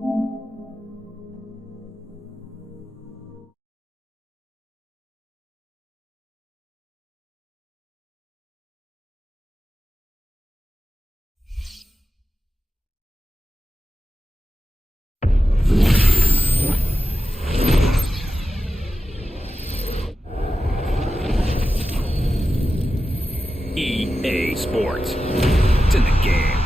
EA Sports. It's in the game.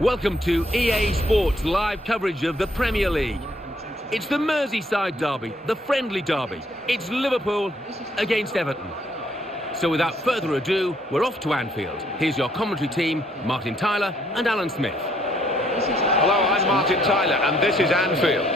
Welcome to EA Sports live coverage of the Premier League. It's the Merseyside derby, the friendly derby. It's Liverpool against Everton. So without further ado, we're off to Anfield. Here's your commentary team, Martin Tyler and Alan Smith. Hello, I'm Martin Tyler and this is Anfield.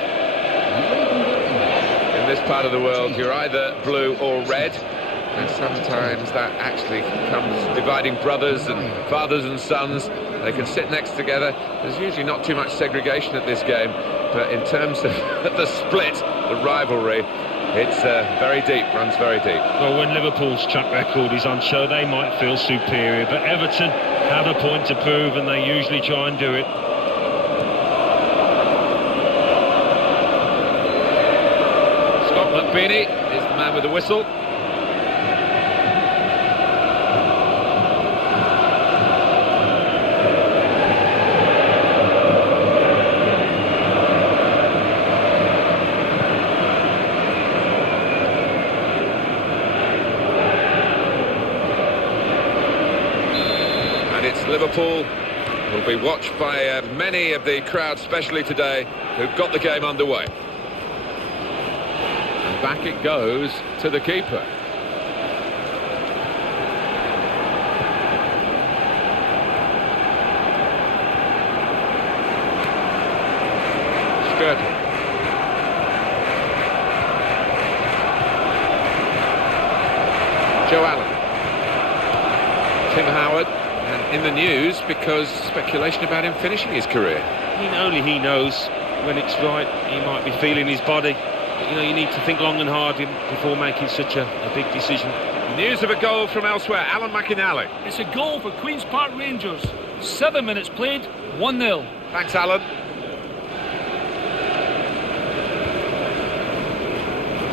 In this part of the world, you're either blue or red. And sometimes that actually comes dividing brothers and fathers and sons. They can sit next together. There's usually not too much segregation at this game, but in terms of the split, the rivalry, it's very deep, runs very deep. Well, when Liverpool's track record is on show, they might feel superior, but Everton have a point to prove, and they usually try and do it. Scott McBeanie is the man with the whistle. Liverpool will be watched by many of the crowd, especially today, who've got the game underway. And back it goes to the keeper. Skirtle. Joe Allen. Tim Howard. In the news because speculation about him finishing his career. Only he knows when it's right. He might be feeling his body. But, you need to think long and hard before making such a big decision. News of a goal from elsewhere. Alan McInally. It's a goal for Queen's Park Rangers. 7 minutes played, 1-0. Thanks, Alan.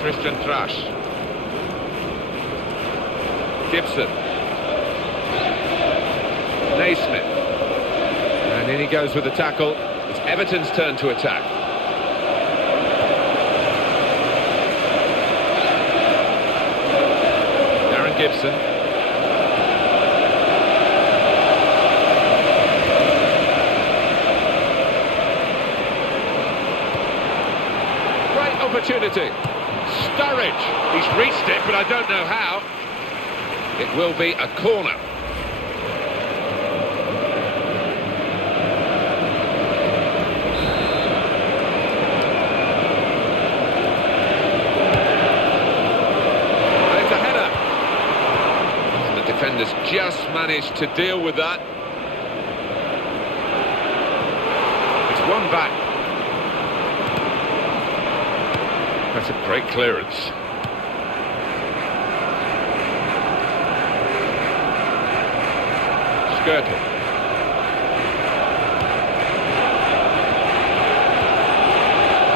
Christian Trash. Gibson. Naismith, and in he goes with the tackle. It's Everton's turn to attack. Darren Gibson. opportunity. Sturridge. He's reached it, but I don't know how. It will be a corner. It's a header. And the defenders just managed to deal with that. It's one back. That's a great clearance. Skirtle.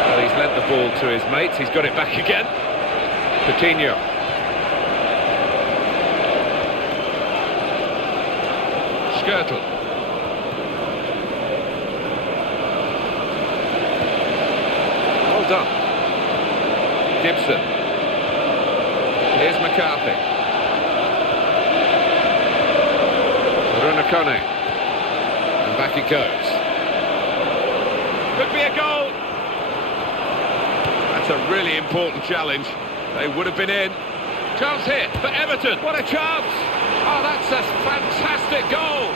Well, he's lent the ball to his mates. He's got it back again. Coutinho. Skirtle. Well done. Gibson. Here's McCarthy. Kone. And back he goes. Could be a goal. That's a really important challenge. They would have been in. Chance here for Everton. What a chance. Oh, that's a fantastic goal.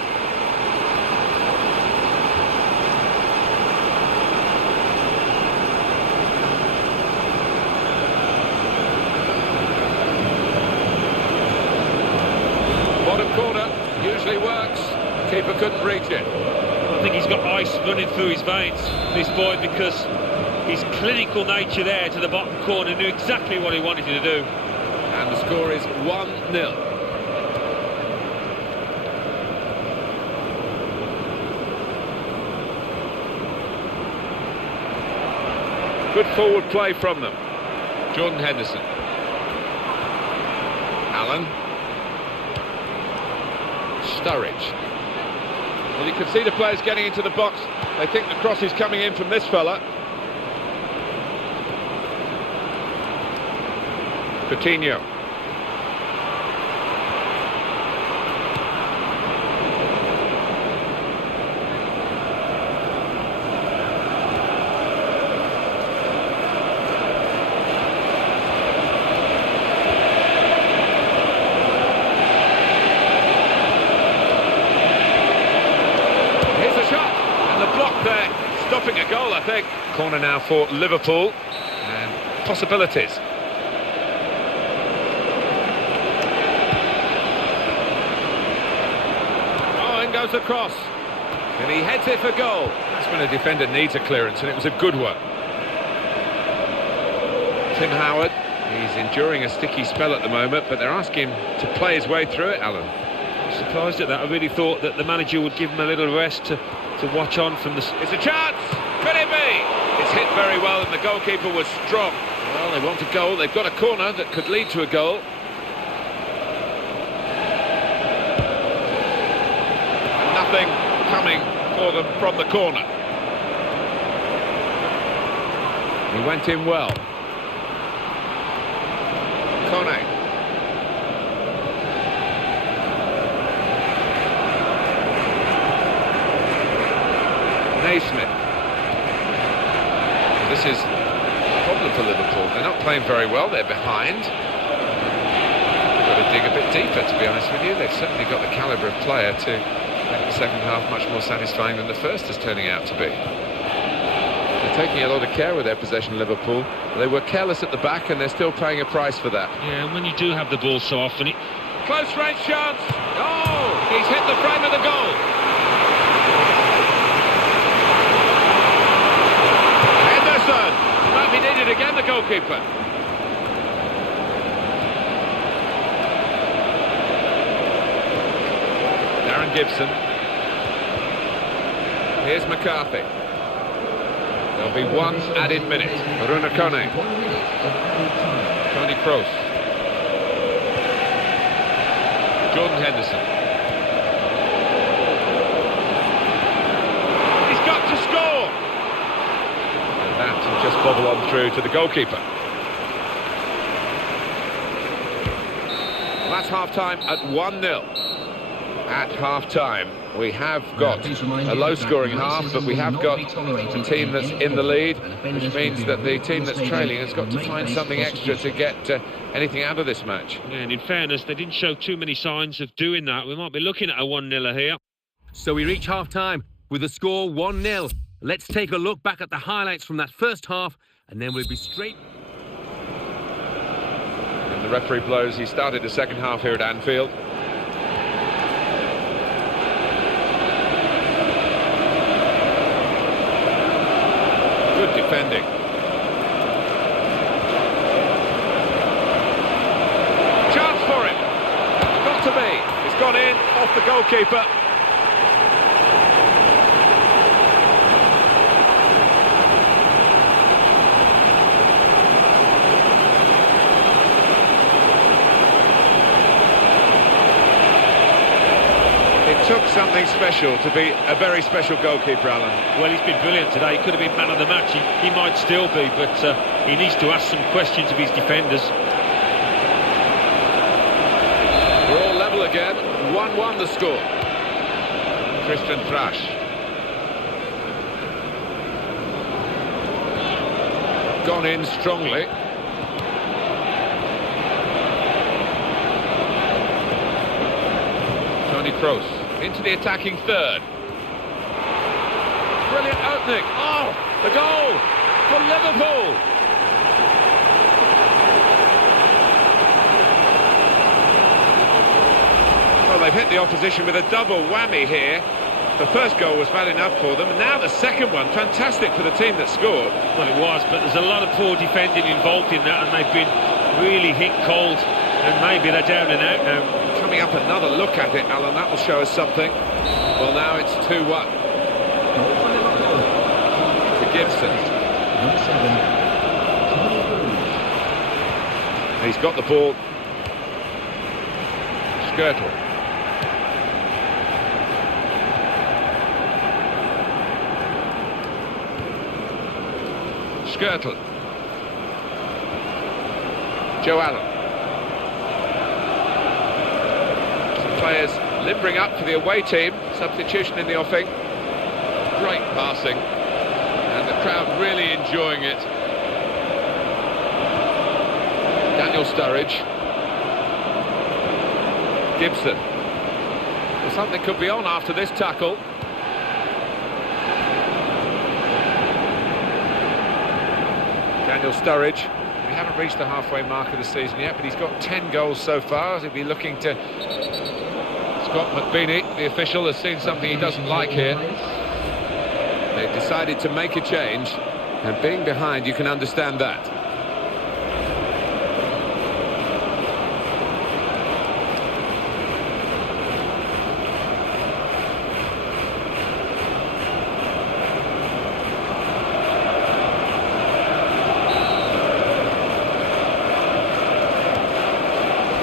Bottom corner. Usually works. Keeper couldn't reach it. I think he's got ice running through his veins, this boy, because his clinical nature there to the bottom corner knew exactly what he wanted to do. And the score is 1-0. Good forward play from them. Jordan Henderson. Allen. Sturridge. Well, you can see the players getting into the box. They think the cross is coming in from this fella. Coutinho. There, stopping a goal, I think. Corner now for Liverpool, and possibilities. Oh, in goes the cross, and he heads it for goal. That's when a defender needs a clearance, and it was a good one. Tim Howard, he's enduring a sticky spell at the moment, but they're asking him to play his way through it, Alan. Surprised at that. I really thought that the manager would give him a little rest to watch on from the... It's a chance! Could it be? It's hit very well and the goalkeeper was strong. Well, they want a goal. They've got a corner that could lead to a goal. And nothing coming for them from the corner. He went in well. Kone. Naismith. This is a problem for Liverpool. They're not playing very well. They're behind. They've got to dig a bit deeper, to be honest with you. They've certainly got the calibre of player to make the second half much more satisfying than the first is turning out to be. They're taking a lot of care with their possession, Liverpool. They were careless at the back, and they're still paying a price for that. Yeah, and when you do have the ball so often... Close range chance. Oh, he's hit the frame of the goal. Might be needed again, the goalkeeper. Darren Gibson. Here's McCarthy. There'll be one added minute. Kone. Tony Kroos. Jordan Henderson. He's got to score. That will just bobble on through to the goalkeeper. Well, that's half-time at 1-0. At half-time. we have got a low-scoring half, but we have got a team that's in the lead, which means that the team that's trailing has got to find something extra to get anything out of this match. Yeah, and in fairness, they didn't show too many signs of doing that. We might be looking at a 1-0 here. So we reach half-time with the score 1-0. Let's take a look back at the highlights from that first half, and then we'll be straight... And the referee blows. He started the second half here at Anfield. Good defending. Chance for him. Got to be. It's gone in, off the goalkeeper. It took something special to be a very special goalkeeper, Alan. Well, he's been brilliant today. He could have been man of the match. He might still be, but he needs to ask some questions of his defenders. We're all level again. 1-1 the score. Christian Thrash. Gone in strongly. Tony Kroos into the attacking third. Brilliant opening. Oh, the goal for Liverpool. Well, they've hit the opposition with a double whammy here. The first goal was bad enough for them, and now the second one, fantastic for the team that scored. Well, it was, but there's a lot of poor defending involved in that, and they've been really hit cold, and maybe they're down and out now. Coming up another look at it, Alan, that will show us something. Well, now it's 2-1. To Gibson. He's got the ball. Skirtle. Skirtle. Joe Allen. Players limbering up for the away team. Substitution in the offing. Great passing, and the crowd really enjoying it. Daniel Sturridge. Gibson. Well, something could be on after this tackle. Daniel Sturridge. We haven't reached the halfway mark of the season yet, but he's got 10 goals so far. He'll be looking to... Scott McBeanie, the official, has seen something he doesn't like here. They've decided to make a change, and being behind, you can understand that.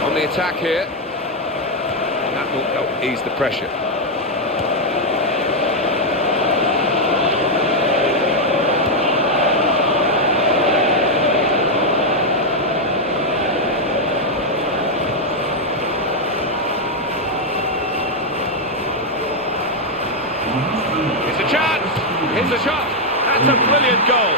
On the attack here. That will help ease the pressure. It's a chance! It's a shot! That's a brilliant goal!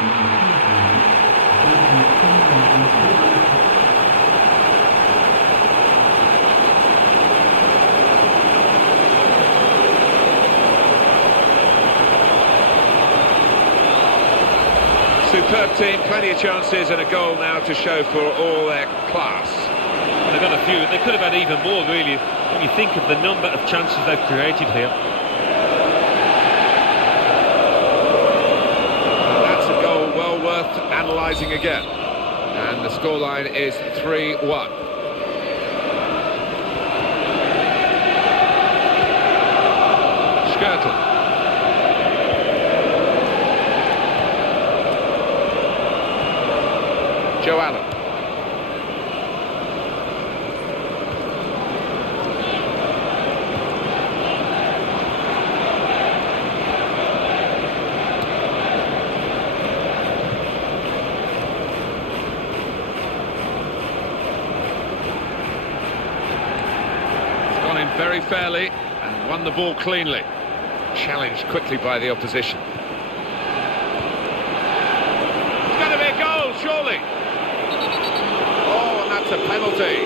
Superb team, plenty of chances and a goal now to show for all their class. They've got a few, they could have had even more really when you think of the number of chances they've created here. And that's a goal well worth analysing again. And the scoreline is 3-1. Skirtle. Joe Allen. It's gone in very fairly, and won the ball cleanly. Challenged quickly by the opposition. It's going to be a goal, surely. Oh, and that's a penalty.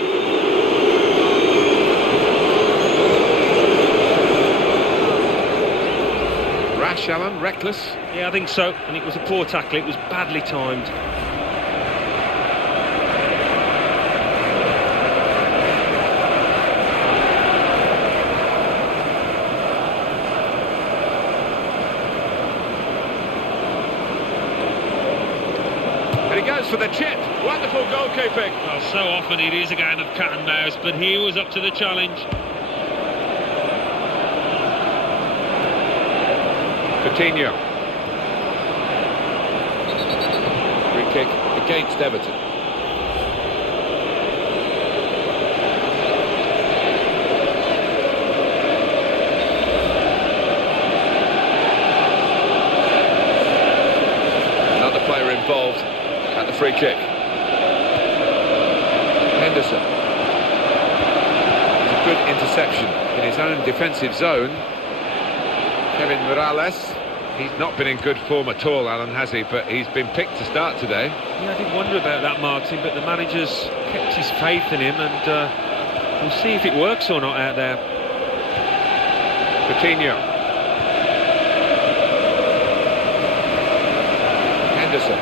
Rash, Alan, reckless. Yeah, I think so. And it was a poor tackle. It was badly timed. And he goes for the chip. Wonderful goalkeeping. Well, so often it is a game of cat and mouse, but he was up to the challenge. Coutinho. Free kick against Everton. Another player involved at the free kick. Henderson. It's a good interception in his own defensive zone. Kevin Morales, he's not been in good form at all, Alan, has he? But he's been picked to start today. Yeah, I did wonder about that, Martin, but the manager's kept his faith in him, and we'll see if it works or not out there. Coutinho. Henderson.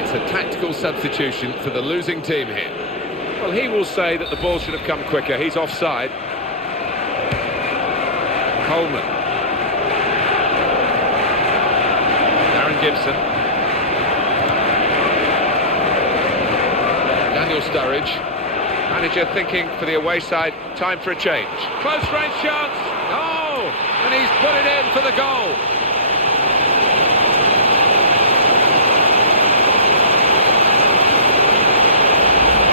It's a tactical substitution for the losing team here. Well, he will say that the ball should have come quicker. He's offside. Coleman. Aaron Gibson. Daniel Sturridge. Manager thinking for the away side. Time for a change. Close range chance. Oh! And he's put it in for the goal.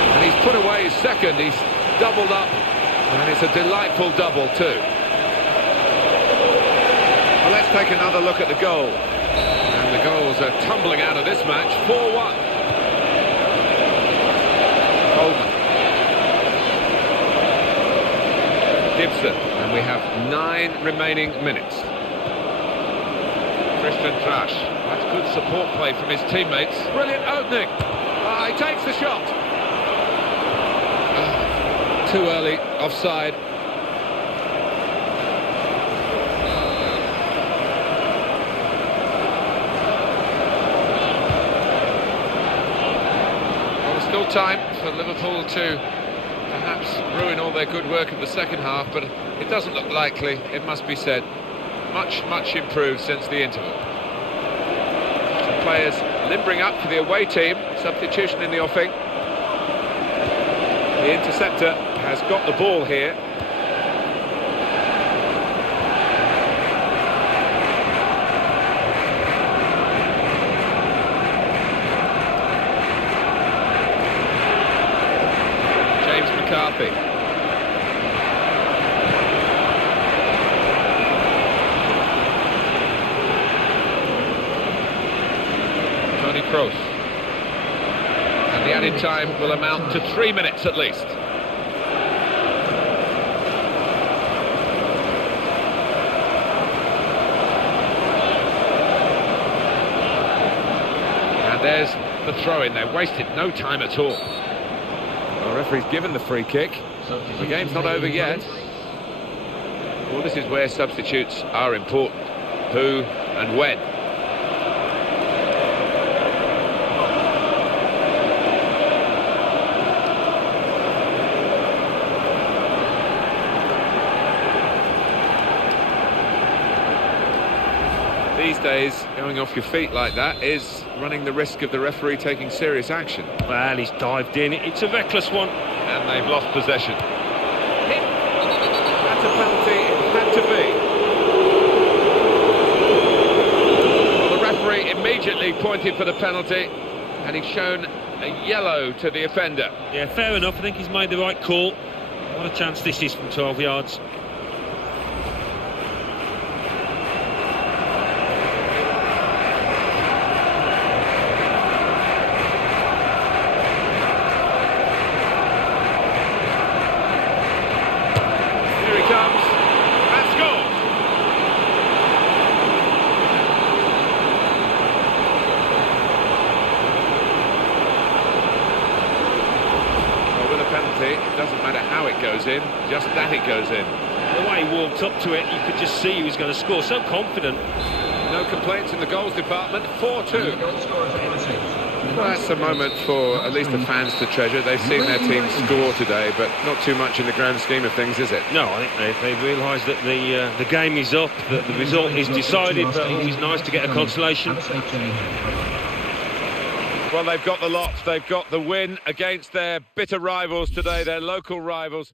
And he's put away his second. He's doubled up. And it's a delightful double too. Well, let's take another look at the goal. And the goals are tumbling out of this match. 4-1. Coleman. Gibson. And we have 9 remaining minutes. Christian Trash. That's good support play from his teammates. Brilliant opening. He takes the shot. Too early, offside. Well, there's still time for Liverpool to perhaps ruin all their good work of the second half, but it doesn't look likely, it must be said. Much improved since the interval. Some players limbering up for the away team. Substitution in the offing. The interceptor has got the ball here. James McCarthy. Toni Kroos. And the added time will amount to 3 minutes at least. And there's the throw-in. They wasted no time at all. The referee's given the free kick. The game's not over yet. Well, this is where substitutes are important. Who and when. These days, going off your feet like that is running the risk of the referee taking serious action. Well, he's dived in. It's a reckless one. And they've lost possession. That's a penalty, it had to be. Well, the referee immediately pointed for the penalty, and he's shown a yellow to the offender. Yeah, fair enough. I think he's made the right call. What a chance this is from 12 yards. in, just that it goes in. The way he walked up to it, you could just see he was going to score. So confident. No complaints in the goals department, 4-2. Well, that's a moment for at least the fans to treasure. They've seen their team score today, but not too much in the grand scheme of things, is it? No, I think they realise that the game is up, that the result is decided, but always nice to get a consolation. Well, they've got the lot. They've got the win against their bitter rivals today, their local rivals.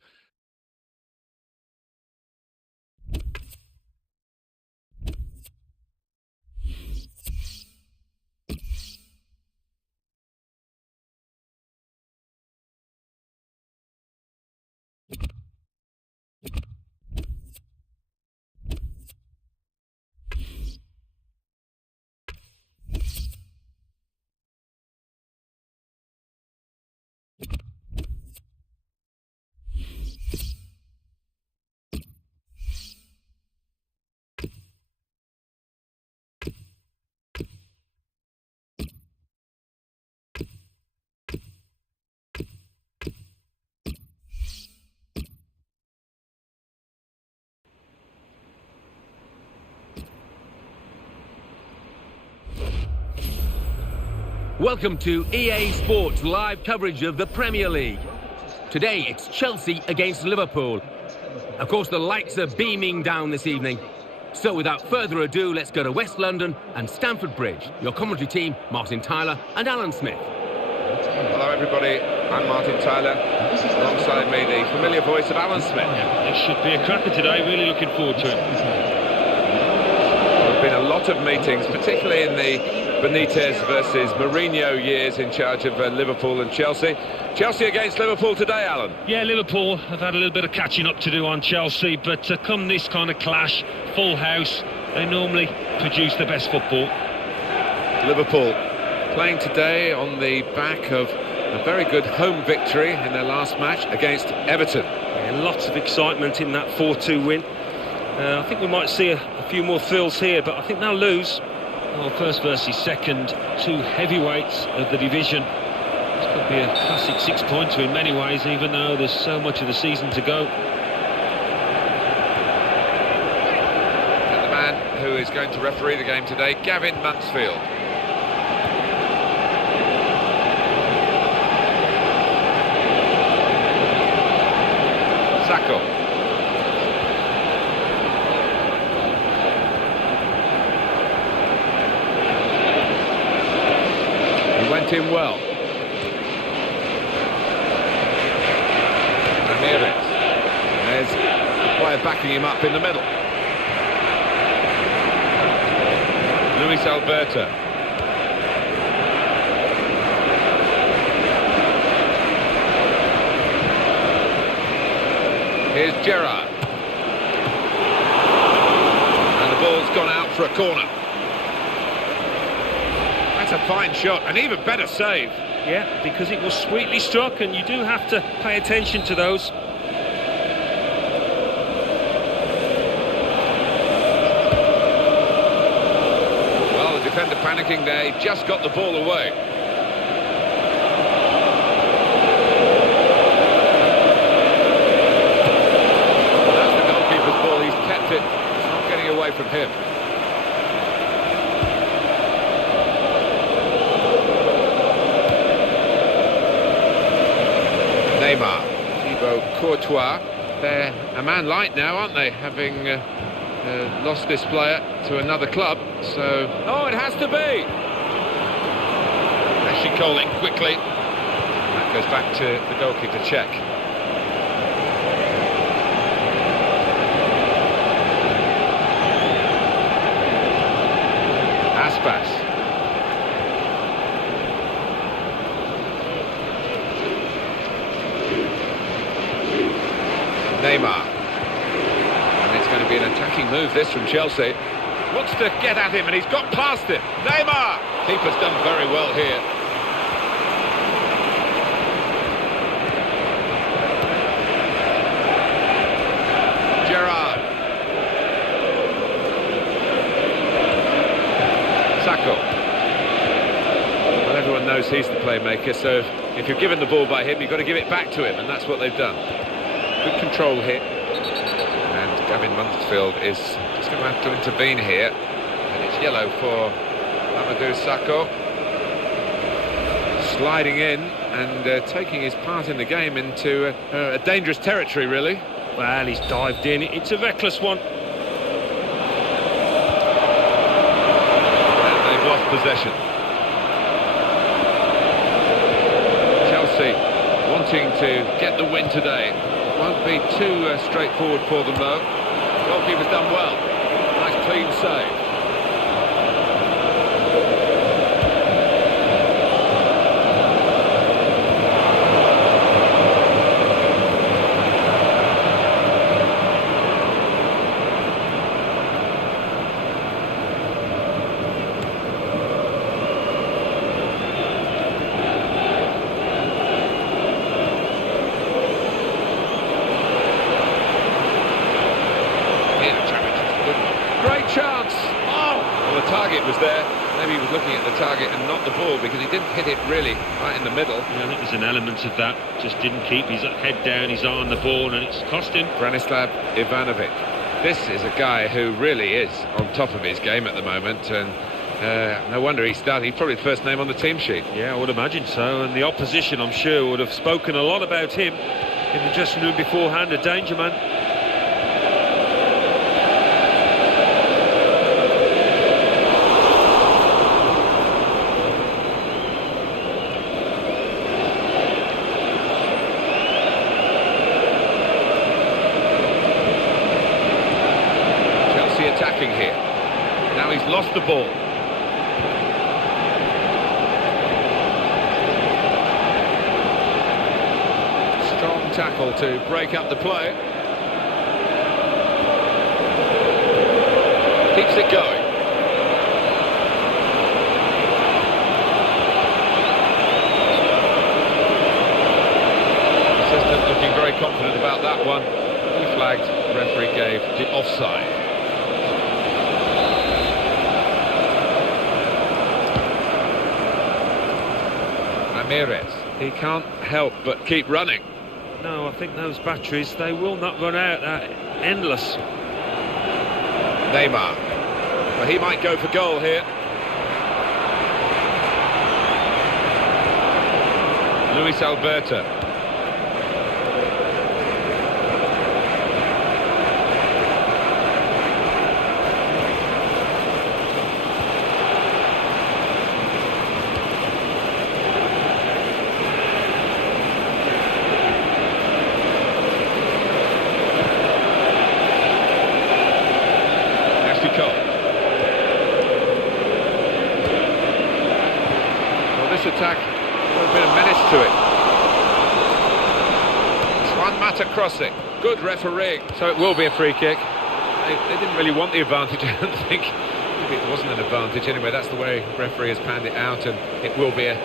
Welcome to EA Sports live coverage of the Premier League. Today it's Chelsea against Liverpool. Of course, the lights are beaming down this evening. So without further ado, let's go to West London and Stamford Bridge. Your commentary team, Martin Tyler and Alan Smith. Hello everybody, I'm Martin Tyler. Alongside me, the familiar voice of Alan Smith. It should be a cracker today, really looking forward to it. There have been a lot of meetings, particularly in the Benitez versus Mourinho years in charge of Liverpool and Chelsea. Chelsea against Liverpool today, Alan. Yeah, Liverpool have had a little bit of catching up to do on Chelsea, but come this kind of clash, full house, they normally produce the best football. Liverpool playing today on the back of a very good home victory in their last match against Everton. Yeah, lots of excitement in that 4-2 win. I think we might see a few more thrills here, but I think they'll lose. Well, first versus second, two heavyweights of the division. This could be a classic six-pointer in many ways, even though there's so much of the season to go. And the man who is going to referee the game today, Gavin Mansfield. Sacco. Went in well. Ramirez. There's a player backing him up in the middle. Luis Alberto. Here's Gerrard. And the ball's gone out for a corner. That's a fine shot, an even better save. Yeah, because it was sweetly struck, and you do have to pay attention to those. Well, the defender panicking there, he just got the ball away. That's the goalkeeper's ball, he's kept it. It's not getting away from him. Neymar, Thibaut Courtois, they're a man light now, aren't they, having lost this player to another club, so... Oh, it has to be! Ashley Colling quickly. That goes back to the goalkeeper, check. Aspas. Neymar. And it's going to be an attacking move, this, from Chelsea. Wants to get at him, and he's got past him. Neymar! Keeper's done very well here. Gerrard. Sacco. Well, everyone knows he's the playmaker, so if you're given the ball by him, you've got to give it back to him, and that's what they've done. Good control hit. And Gavin Mansfield is just going to have to intervene here. And it's yellow for Amadou Sakho. Sliding in and taking his part in the game into a dangerous territory, really. Well, he's dived in. It's a reckless one. And they've lost possession. Chelsea wanting to get the win today. Won't be too straightforward for them, though. Goalkeeper's done well. Nice clean save. Great chance! Oh! Well, the target was there. Maybe he was looking at the target and not the ball because he didn't hit it really right in the middle. Yeah, I think there's an element of that. Just didn't keep his head down, his eye on the ball, and it's cost him. Branislav Ivanovic. This is a guy who really is on top of his game at the moment, and no wonder he started. He's probably the first name on the team sheet. Yeah, I would imagine so, and the opposition, I'm sure, would have spoken a lot about him in the dressing room beforehand. A danger man. Attacking here. Now he's lost the ball. Strong tackle to break up the play. Keeps it going. Assistant looking very confident about that one. He flagged, referee gave the offside. Ramirez. He can't help but keep running. No, I think those batteries, they will not run out. Endless. Neymar. Well, he might go for goal here. Luis Alberto. Well, this attack has been a menace to it. Juan Mata crossing. Good refereeing. So it will be a free kick. They didn't really want the advantage, I don't think. Maybe it wasn't an advantage anyway. That's the way the referee has panned it out, and it will be a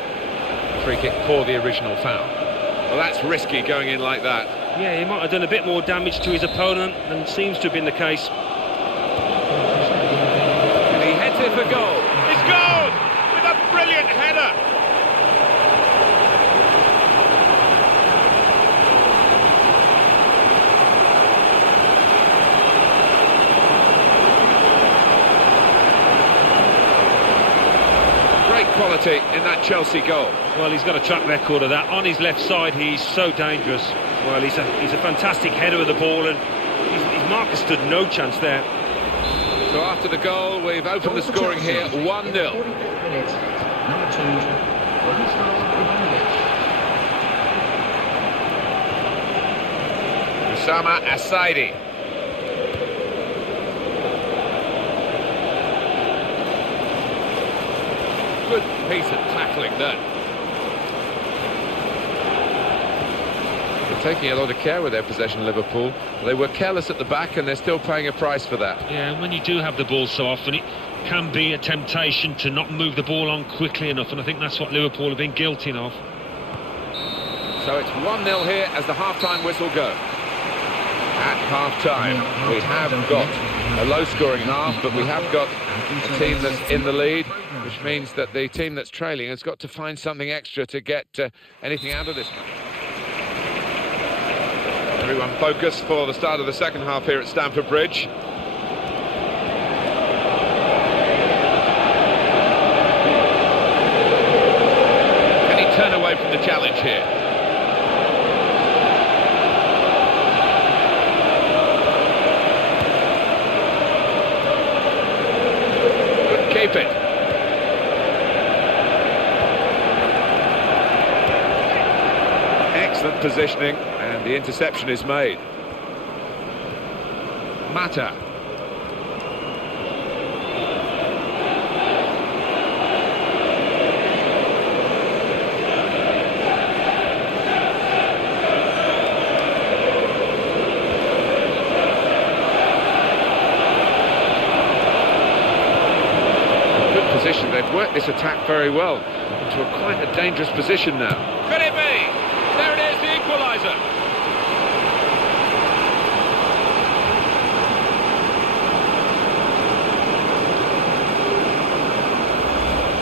free kick for the original foul. Well, that's risky going in like that. Yeah, he might have done a bit more damage to his opponent than seems to have been the case. And he heads it for goal. It's goal! With a brilliant header! Great quality in that Chelsea goal. Well, he's got a track record of that. On his left side, he's so dangerous. Well, he's a fantastic header of the ball, and his marker stood no chance there. So after the goal, we've opened the scoring here, 1-0. Number 2, Usama Asaidi. Good piece of tackling there. They're taking a lot of care with their possession, Liverpool. They were careless at the back, and they're still paying a price for that. Yeah, and when you do have the ball so often, it can be a temptation to not move the ball on quickly enough, and I think that's what Liverpool have been guilty of. So it's 1-0 here as the half-time whistle goes. At half-time, we have got a low-scoring half, but we have got a team that's in the lead, which means that the team that's trailing has got to find something extra to get anything out of this match. Everyone focused for the start of the second half here at Stamford Bridge. Can he turn away from the challenge here? Couldn't keep it. Excellent positioning, and the interception is made. Mata. Good position, they've worked this attack very well into quite a dangerous position now. Could it be? There it is, the equaliser.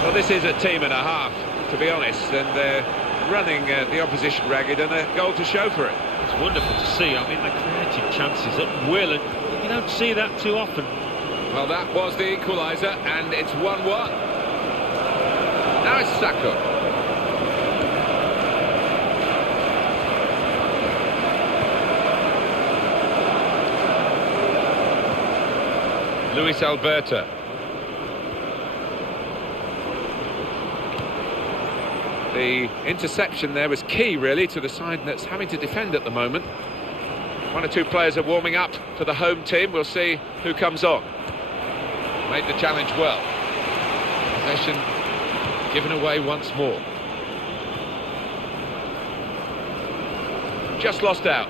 Well, this is a team and a half, to be honest, and they're running the opposition ragged, and a goal to show for it. It's wonderful to see. I mean, they created chances at will, and you don't see that too often. Well, that was the equaliser, and it's 1-1. Now it's Sacco. Luis Alberto. The interception there was key, really, to the side that's having to defend at the moment. One or two players are warming up for the home team. We'll see who comes on. Made the challenge well. Possession given away once more. Just lost out.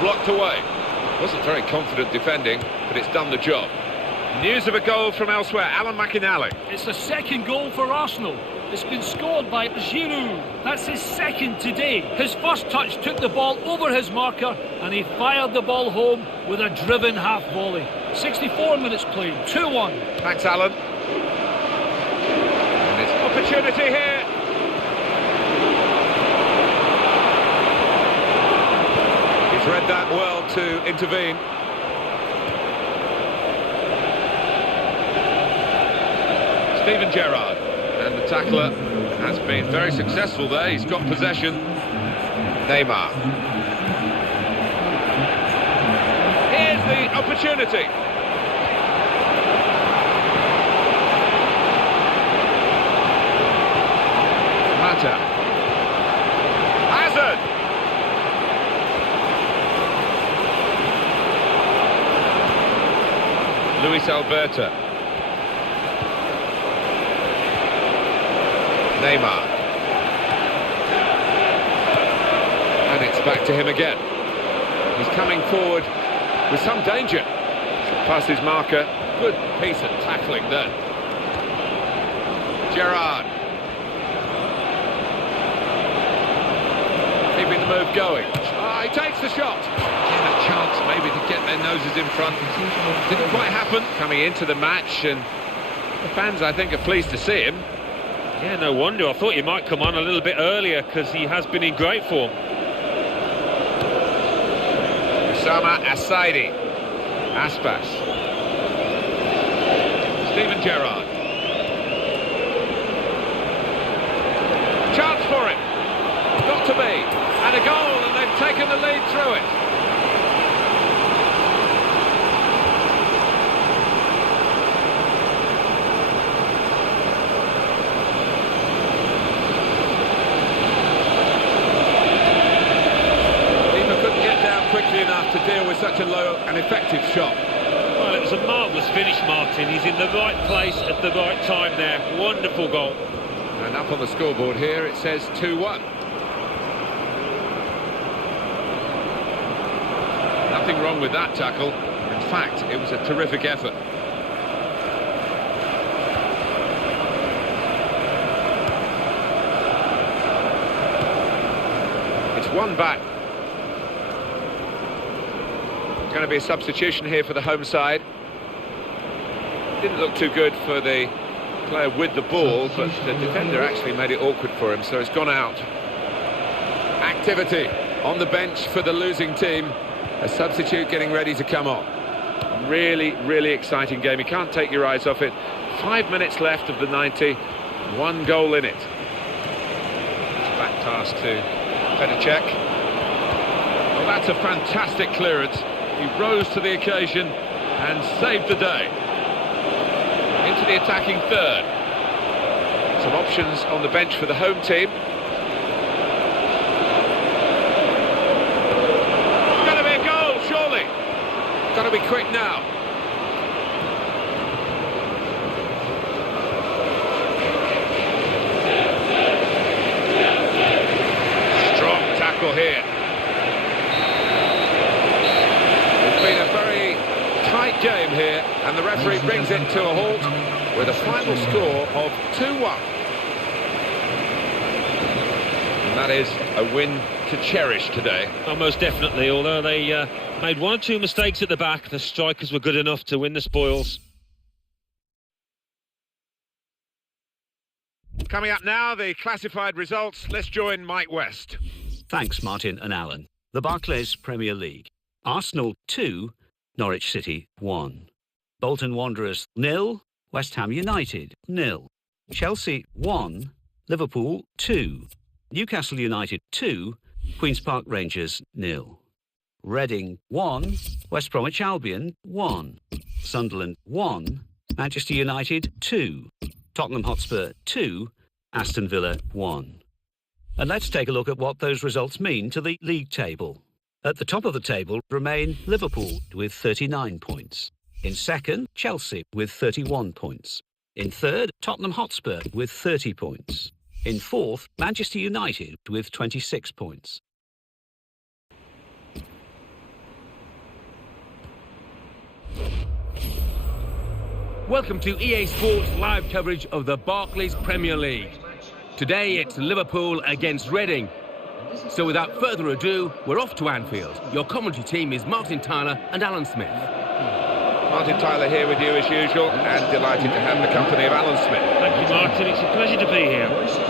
Blocked away. Wasn't very confident defending, but it's done the job. News of a goal from elsewhere. Alan McInally. It's the second goal for Arsenal. It's been scored by Giroud. That's his second today. His first touch took the ball over his marker, and he fired the ball home with a driven half volley. 64 minutes played, 2-1. Thanks, Alan. And it's opportunity here. Read that well to intervene. Steven Gerrard, and the tackler has been very successful there. He's got possession. Neymar. Here's the opportunity. Mata. Hazard. Luis Alberto. Neymar. And it's back to him again. He's coming forward with some danger. Past his marker. Good piece of tackling there. Gerrard. Keeping the move going. He takes the shot. A chance maybe to get their noses in front. Didn't quite happen. Coming into the match, and the fans, I think, are pleased to see him. Yeah, no wonder. I thought he might come on a little bit earlier because he has been in great form. Osama Asaidi. Aspas. Steven Gerrard. Chance for him. Got to be. And a goal, and they've taken the lead through it. Quickly enough to deal with such a low and effective shot. Well, it was a marvellous finish, Martin. He's in the right place at the right time there. Wonderful goal. And up on the scoreboard here it says 2-1. Nothing wrong with that tackle. In fact, it was a terrific effort. one back. Going to be a substitution here for the home side. Didn't look too good for the player with the ball, but the defender actually made it awkward for him, so he's gone out. Activity on the bench for the losing team. A substitute getting ready to come on. Really, really exciting game. You can't take your eyes off it. 5 minutes left of the 90. 1 goal in it. Back pass to Petacek. Well, that's a fantastic clearance. He rose to the occasion and saved the day. Into the attacking third. Some options on the bench for the home team. It's going to be a goal, surely. Got to be quick now. Strong tackle here. It's been a very tight game here, and the referee brings it to a halt with a final score of 2-1. And that is a win to cherish today. Oh, most definitely, although they made 1 or 2 mistakes at the back, the strikers were good enough to win the spoils. Coming up now, the classified results. Let's join Mike West. Thanks, Martin and Alan. The Barclays Premier League. Arsenal 2, Norwich City 1. Bolton Wanderers 0, West Ham United 0. Chelsea 1, Liverpool 2. Newcastle United 2, Queen's Park Rangers 0. Reading 1, West Bromwich Albion 1. Sunderland 1, Manchester United 2. Tottenham Hotspur 2, Aston Villa 1. And let's take a look at what those results mean to the league table. At the top of the table remain Liverpool with 39 points. In second, Chelsea with 31 points. In third, Tottenham Hotspur with 30 points. In fourth, Manchester United with 26 points. Welcome to EA Sports live coverage of the Barclays Premier League. Today it's Liverpool against Reading. So without further ado, we're off to Anfield. Your commentary team is Martin Tyler and Alan Smith. Martin Tyler here with you as usual, and delighted to have the company of Alan Smith. Thank you, Martin. It's a pleasure to be here. Looking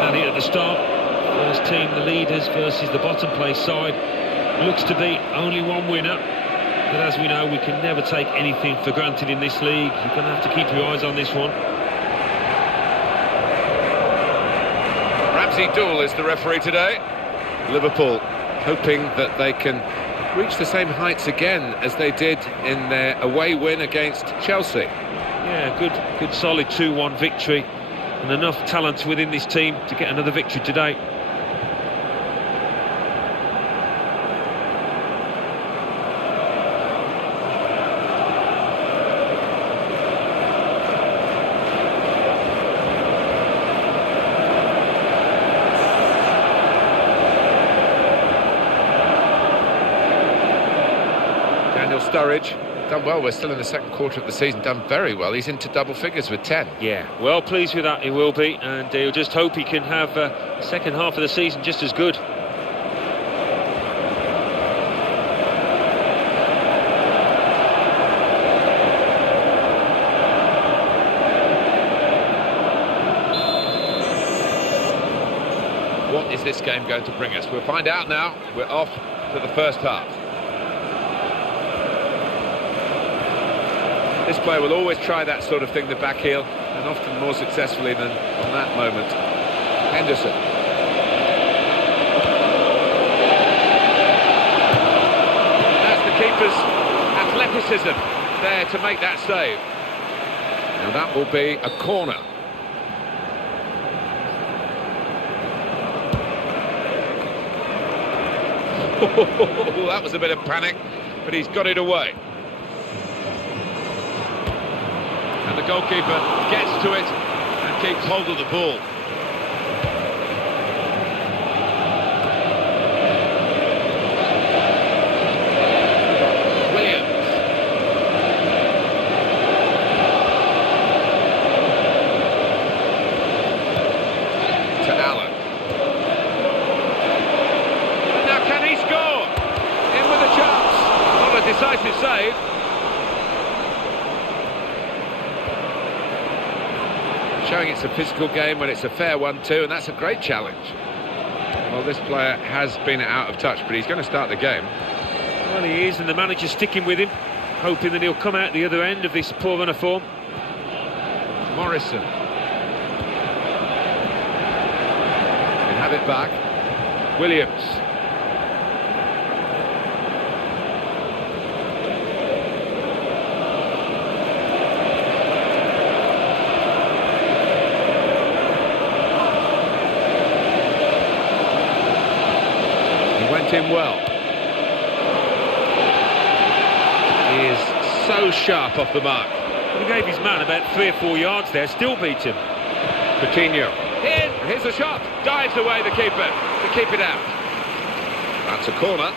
at it at the start, first team, the leaders versus the bottom place side. Looks to be only one winner. But as we know, we can never take anything for granted in this league. You're going to have to keep your eyes on this one. Ramsey Dool is the referee today. Liverpool hoping that they can reach the same heights again as they did in their away win against Chelsea. Yeah, good solid 2-1 victory, and enough talent within this team to get another victory today. Sturridge, done well. We're still in the second quarter of the season, done very well. He's into double figures with 10. Yeah, well pleased with that, he will be, and he'll just hope he can have the second half of the season just as good. What is this game going to bring us? We'll find out now. We're off to the first half. This player will always try that sort of thing, the back heel, and often more successfully than on that moment. Henderson. That's the keeper's athleticism there to make that save. Now that will be a corner. That was a bit of panic, but he's got it away. And the goalkeeper gets to it and keeps hold of the ball. Williams. To Allen. decisive save. Showing it's a physical game when it's a fair one too, and that's a great challenge. Well, this player has been out of touch, but he's going to start the game. Well, he is, and the manager's sticking with him, hoping that he'll come out the other end of this poor run of form. Morrison. Can have it back. Williams. He went in well. He is so sharp off the mark. He gave his man about 3 or 4 yards there, still beat him. Coutinho. Here's the shot. Dives away the keeper to keep it out. That's a corner.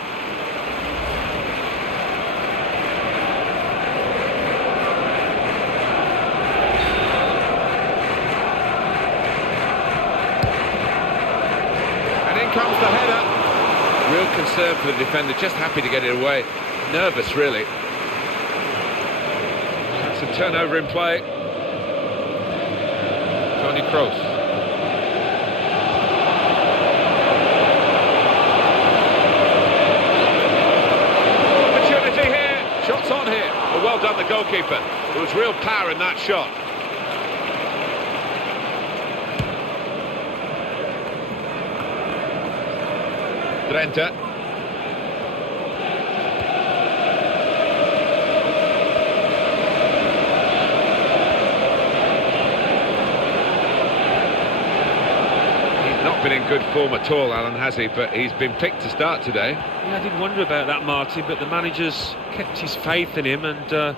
And in comes the header. Real concern for the defender, just happy to get it away. Nervous, really. That's a turnover in play. Toni Kroos. Opportunity here. Shots on here. Well, well done, the goalkeeper. There was real power in that shot. Drenthe. Not been in good form at all, Alan, has he? But he's been picked to start today. Yeah, I did wonder about that, Martin, but the manager's kept his faith in him, and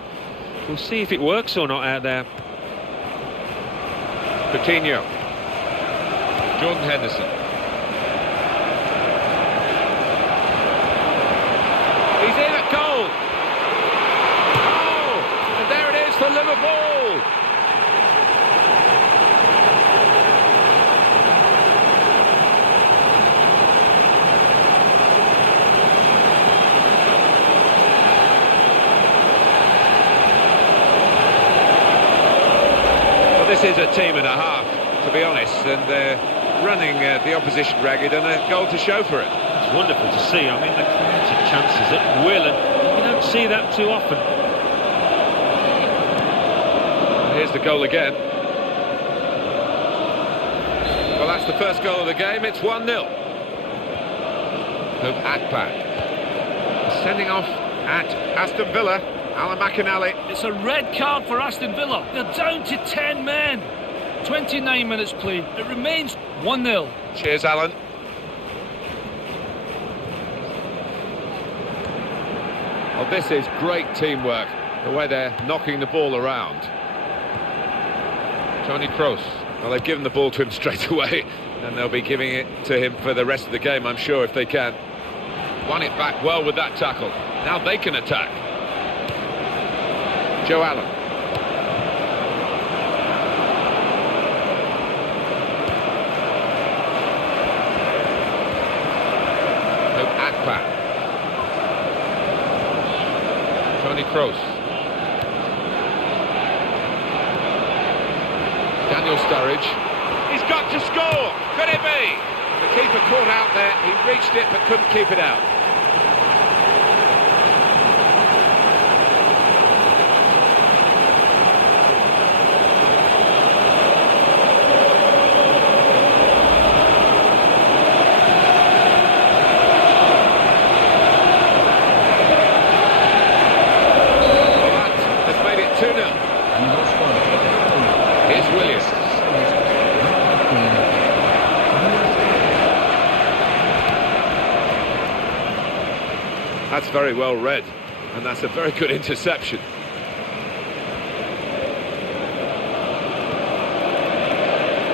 we'll see if it works or not out there. Coutinho. Jordan Henderson. He's in at goal. Oh, and there it is for Liverpool. This is a team and a half, to be honest, and they're running the opposition ragged, and a goal to show for it. It's wonderful to see. I mean, the created chances at will, and you don't see that too often. And here's the goal again. Well, that's the first goal of the game. It's 1-0. Hope Akpan sending off at Aston Villa. Alan McInally. It's a red card for Aston Villa. They're down to 10 men. 29 minutes played. It remains 1-0. Cheers, Alan. Well, this is great teamwork, the way they're knocking the ball around. Toni Kroos. Well, they've given the ball to him straight away, and they'll be giving it to him for the rest of the game, I'm sure, if they can. Won it back well with that tackle. Now they can attack. Joe Allen. Hope Akpan. Toni Kroos. Daniel Sturridge. He's got to score! Could it be? The keeper caught out there. He reached it but couldn't keep it out. That's very well read, and that's a very good interception.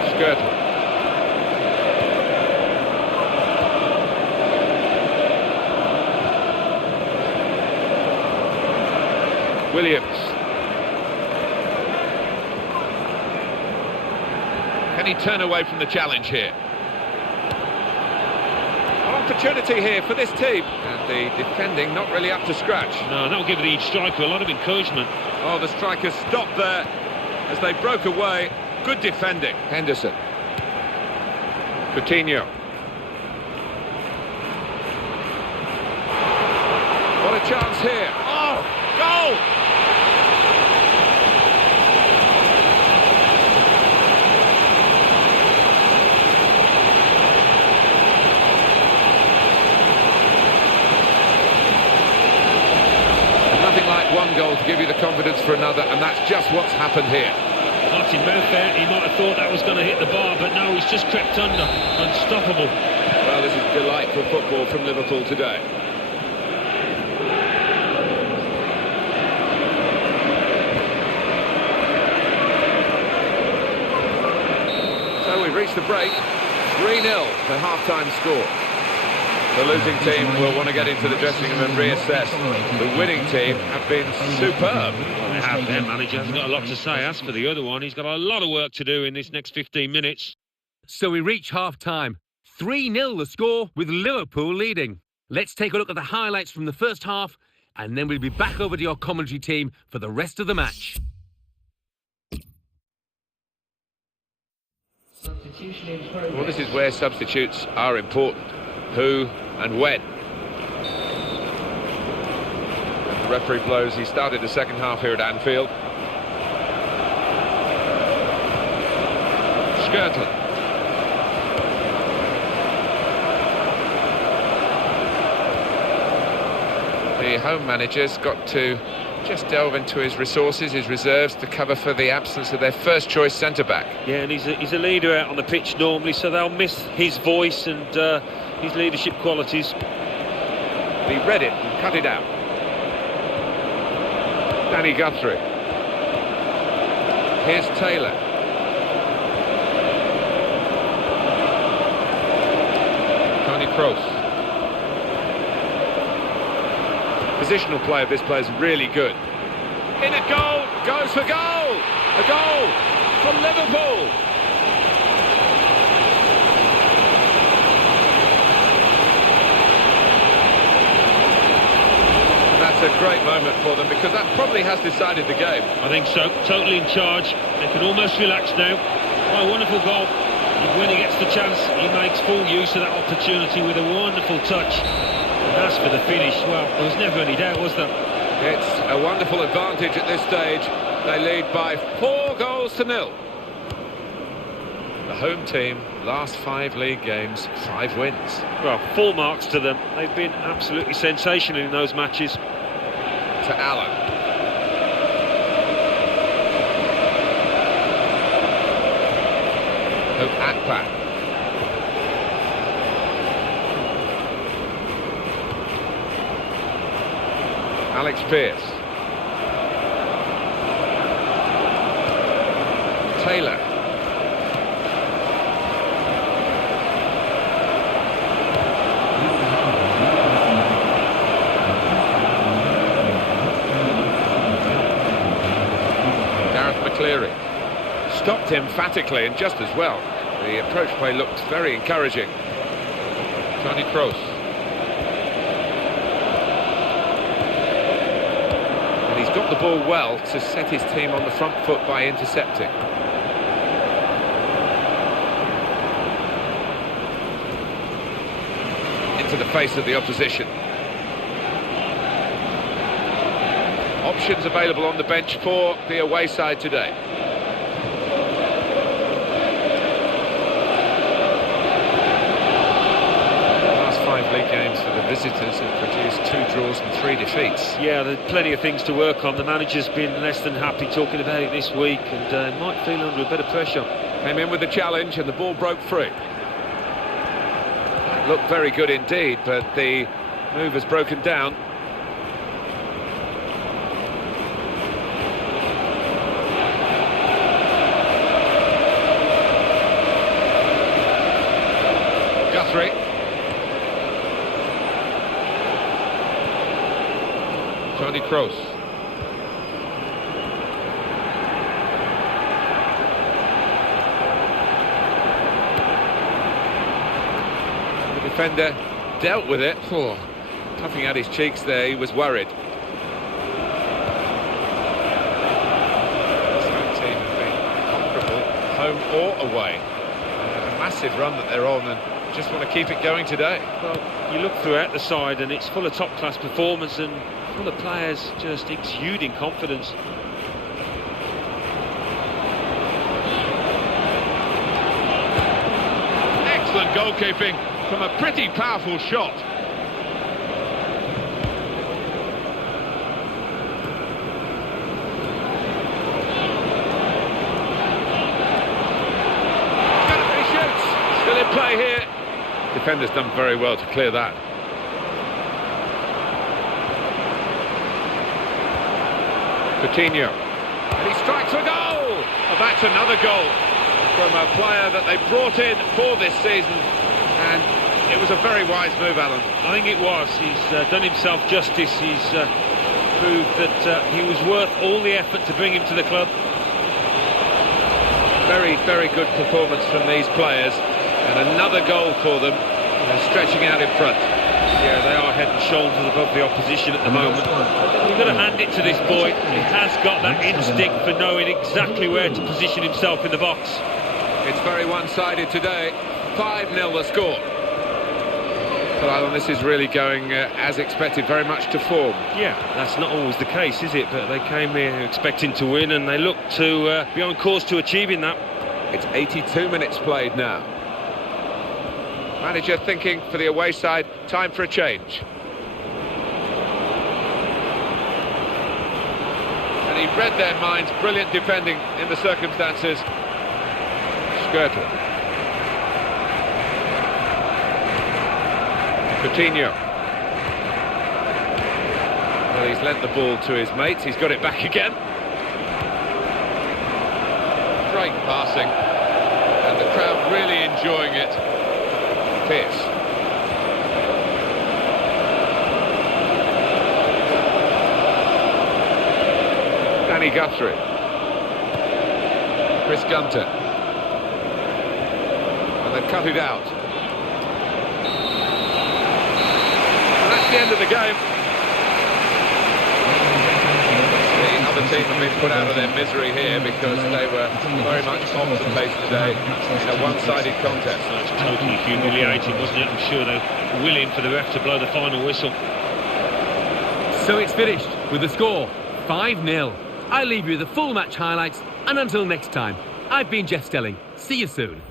Skirtle. Williams. Can he turn away from the challenge here? Oh, opportunity here for this team. And the defending not really up to scratch. No, that'll give each striker a lot of encouragement. Oh, the strikers stopped there as they broke away. Good defending. Henderson. Coutinho. What a chance here. Oh, goal! Nothing like one goal to give you the confidence for another, and that's just what's happened here. Martin Mouth there, he might have thought that was going to hit the bar, but no, he's just crept under. Unstoppable. Well, this is delightful football from Liverpool today. So we've reached the break. 3-0, the half-time score. The losing team will want to get into the dressing room and reassess. The winning team have been superb. They have. Their manager hasn't got a lot to say. As for the other one, he's got a lot of work to do in this next 15 minutes. So we reach half-time. 3-0 the score, with Liverpool leading. Let's take a look at the highlights from the first half, and then we'll be back over to your commentary team for the rest of the match. Well, this is where substitutes are important. Who and when. The referee blows. He started the second half here at Anfield. Skirtle. The home manager's got to just delve into his resources, his reserves, to cover for the absence of their first choice centre-back. Yeah, and he's a leader out on the pitch normally, so they'll miss his voice and his leadership qualities. He read it and cut it out. Danny Guthrie. Here's Taylor. Tony Kroos. Positional play of this player is really good. In a goal, goes for goal! A goal from Liverpool! That's a great moment for them, because that probably has decided the game. I think so. Totally in charge. They can almost relax now. Oh, a wonderful goal. When he gets the chance, he makes full use of that opportunity with a wonderful touch. And as for the finish, well, there was never any doubt, was there? It's a wonderful advantage at this stage. They lead by 4-0. The home team, last 5 league games, 5 wins. Well, full marks to them. They've been absolutely sensational in those matches. To Allen. To Akpan. Alex Pearce. Taylor. Cleary. Stopped emphatically and just as well. The approach play looked very encouraging. Tony Kroos. And he's got the ball well to set his team on the front foot by intercepting. Into the face of the opposition. Options available on the bench for the away side today. The last 5 league games for the visitors have produced 2 draws and 3 defeats. Yeah, there's plenty of things to work on. The manager's been less than happy talking about it this week, and might feel under a bit of pressure. Came in with the challenge and the ball broke free. Looked very good indeed, but the move has broken down. Guthrie. Tony Kroos. The defender dealt with it. Oh, puffing out his cheeks there, he was worried. This home team have been comparable, home or away. A massive run that they're on and just want to keep it going today. Well, you look throughout the side and it's full of top-class performance and full of players just exuding confidence. Excellent goalkeeping from a pretty powerful shot. He shoots. Still in play here. Defender's done very well to clear that. Coutinho. And he strikes a goal! Oh, that's another goal from a player that they brought in for this season. And it was a very wise move, Alan. I think it was. He's done himself justice. He's proved that he was worth all the effort to bring him to the club. Very, very good performance from these players. And another goal for them. They're stretching out in front. Yeah, they are head and shoulders above the opposition at the moment. You've got to hand it to this boy. He has got that instinct for knowing exactly where to position himself in the box. It's very one-sided today. 5-0 the score. But Alan, this is really going as expected, very much to form. Yeah, that's not always the case, is it? But they came here expecting to win and they look to be on course to achieving that. It's 82 minutes played now. Manager thinking for the away side, time for a change. And he read their minds, brilliant defending in the circumstances. Skirtle. Coutinho. Well, he's lent the ball to his mates, he's got it back again. Great passing. And the crowd really enjoying it. Pierce. Danny Guthrie. Chris Gunter. And they've cut it out. And that's the end of the game. The other team have been put out of their misery here because they were very much off the pace today in a one-sided contest. It's totally humiliating, wasn't it? I'm sure they're willing for the ref to blow the final whistle. So it's finished with the score 5-0. I leave you the full match highlights, and until next time, I've been Jeff Stelling. See you soon.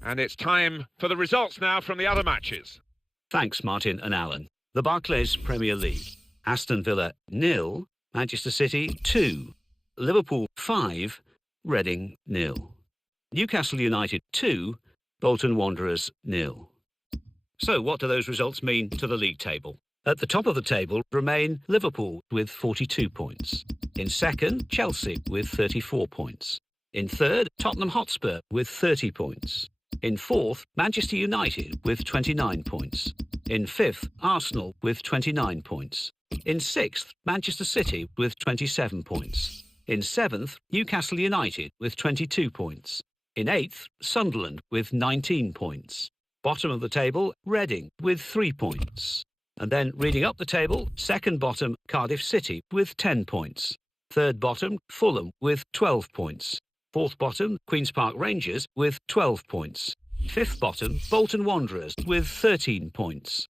And it's time for the results now from the other matches. Thanks, Martin and Alan. The Barclays Premier League. Aston Villa 0, Manchester City 2, Liverpool 5, Reading 0. Newcastle United 2, Bolton Wanderers 0. So what do those results mean to the league table? At the top of the table remain Liverpool with 42 points. In second, Chelsea with 34 points. In third, Tottenham Hotspur with 30 points. In fourth, Manchester United with 29 points. In fifth, Arsenal with 29 points. In sixth, Manchester City with 27 points. In seventh, Newcastle United with 22 points. In eighth, Sunderland with 19 points. Bottom of the table, Reading with 3 points. And then reading up the table, second bottom, Cardiff City with 10 points. Third bottom, Fulham with 12 points. Fourth bottom, Queen's Park Rangers with 12 points. Fifth bottom, Bolton Wanderers with 13 points.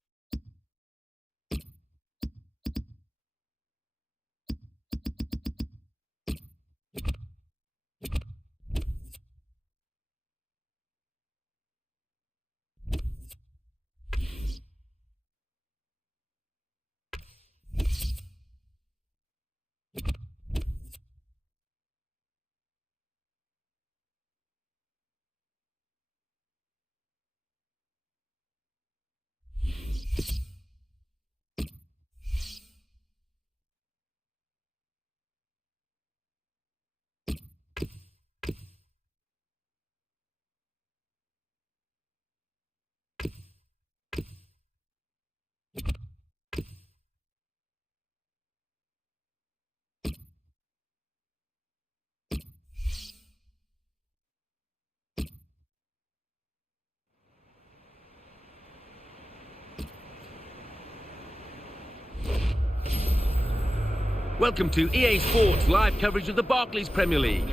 Welcome to EA Sports live coverage of the Barclays Premier League.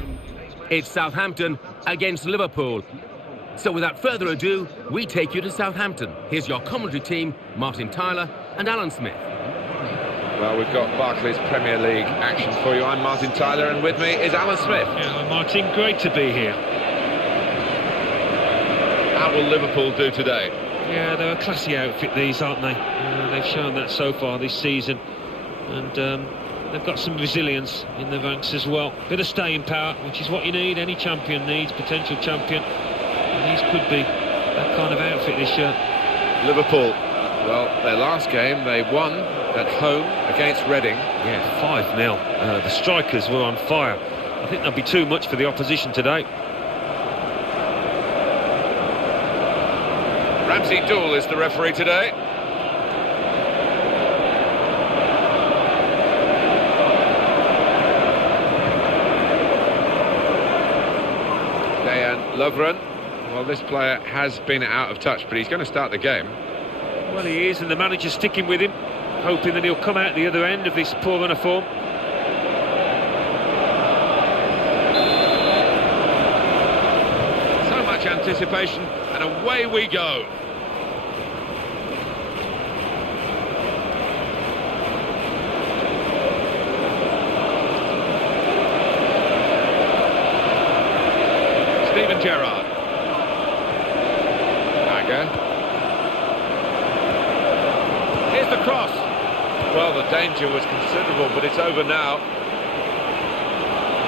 It's Southampton against Liverpool. So without further ado, we take you to Southampton. Here's your commentary team, Martin Tyler and Alan Smith. Well, we've got Barclays Premier League action for you. I'm Martin Tyler, and with me is Alan Smith. Yeah, Martin, great to be here. How will Liverpool do today? Yeah, they're a classy outfit, these, aren't they? They've shown that so far this season. And they've got some resilience in the ranks as well. Bit of staying power, which is what you need. Any champion needs, potential champion. And these could be that kind of outfit this year. Liverpool, well, their last game, they won at home against Reading. Yeah, 5-0. The strikers were on fire. I think that'll be too much for the opposition today. Ramsey Dool is the referee today. Lovren, well, this player has been out of touch, but he's going to start the game. Well, he is, and the manager's sticking with him, hoping that he'll come out the other end of this poor run of form. So much anticipation, and away we go. Steven Gerrard. Aga. Here's the cross. Well, the danger was considerable, but it's over now.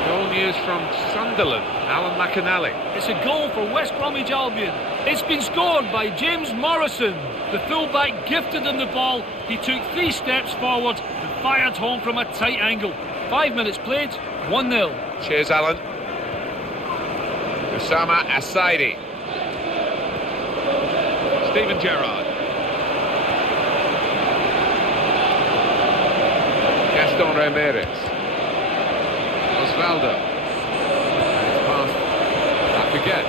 Goal news from Sunderland, Alan McAnally. It's a goal for West Bromwich Albion. It's been scored by James Morrison. The fullback gifted him the ball. He took 3 steps forward and fired home from a tight angle. 5 minutes played, 1-0. Cheers, Alan. Osama Asaidi. Steven Gerrard. Gaston Ramirez. Osvaldo. And it's past back again.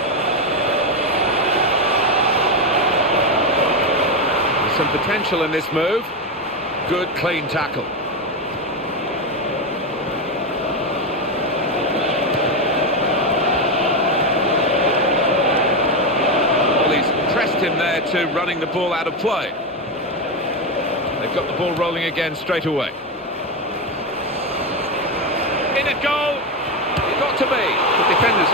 There's some potential in this move. Good, clean tackle. Him there to running the ball out of play. They've got the ball rolling again straight away. In a goal, it got to be. The defenders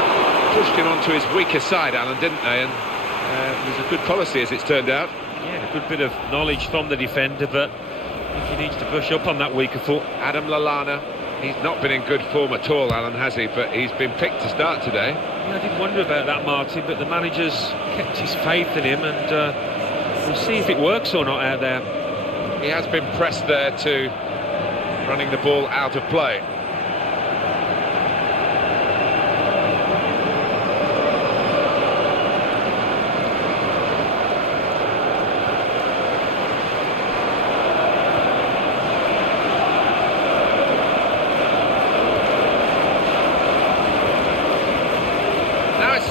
pushed him onto his weaker side, Alan, didn't they? And it was a good policy, as it's turned out. Yeah, a good bit of knowledge from the defender, but I think he needs to brush up on that weaker foot. Adam Lallana, he's not been in good form at all, Alan, has he? But he's been picked to start today. Yeah, I did wonder about that, Martin, but the manager's kept his faith in him, and we'll see if it works or not out there. He has been pressed there to running the ball out of play.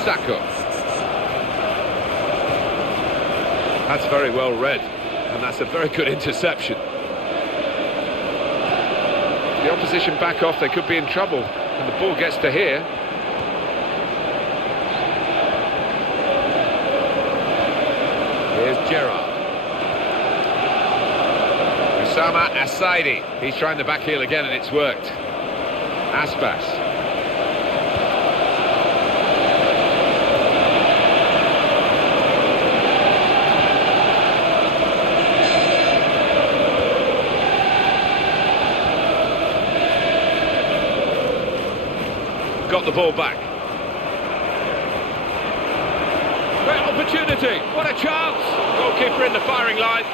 Sacco. That's very well read, and that's a very good interception. The opposition back off, they could be in trouble, and the ball gets to here. Here's Gerrard. Osama Asaidi. He's trying the back heel again, and it's worked. Aspas. Got the ball back. Great opportunity. What a chance. Goalkeeper in the firing line.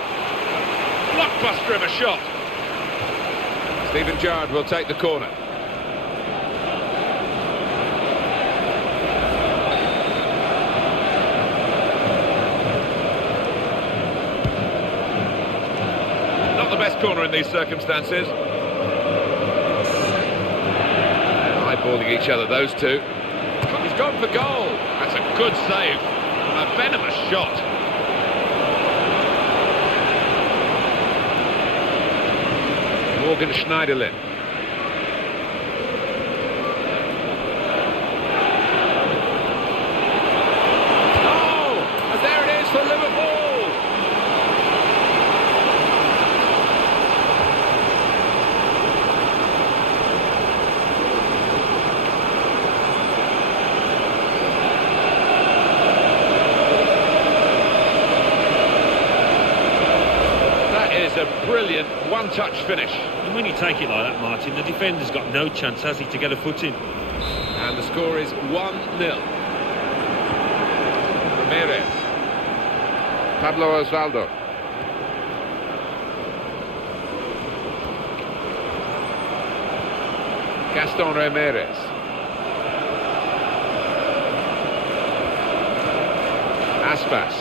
Blockbuster of a shot. Steven Gerrard will take the corner. Not the best corner in these circumstances. Eyeballing each other, those two. He's gone for goal. That's a good save. A venomous shot. Morgan Schneiderlin. brilliant one-touch finish. And when you take it like that, Martin, the defender's got no chance, has he, to get a foot in? And the score is 1-0. Ramirez. Pablo Osvaldo. Gaston Ramirez. Aspas.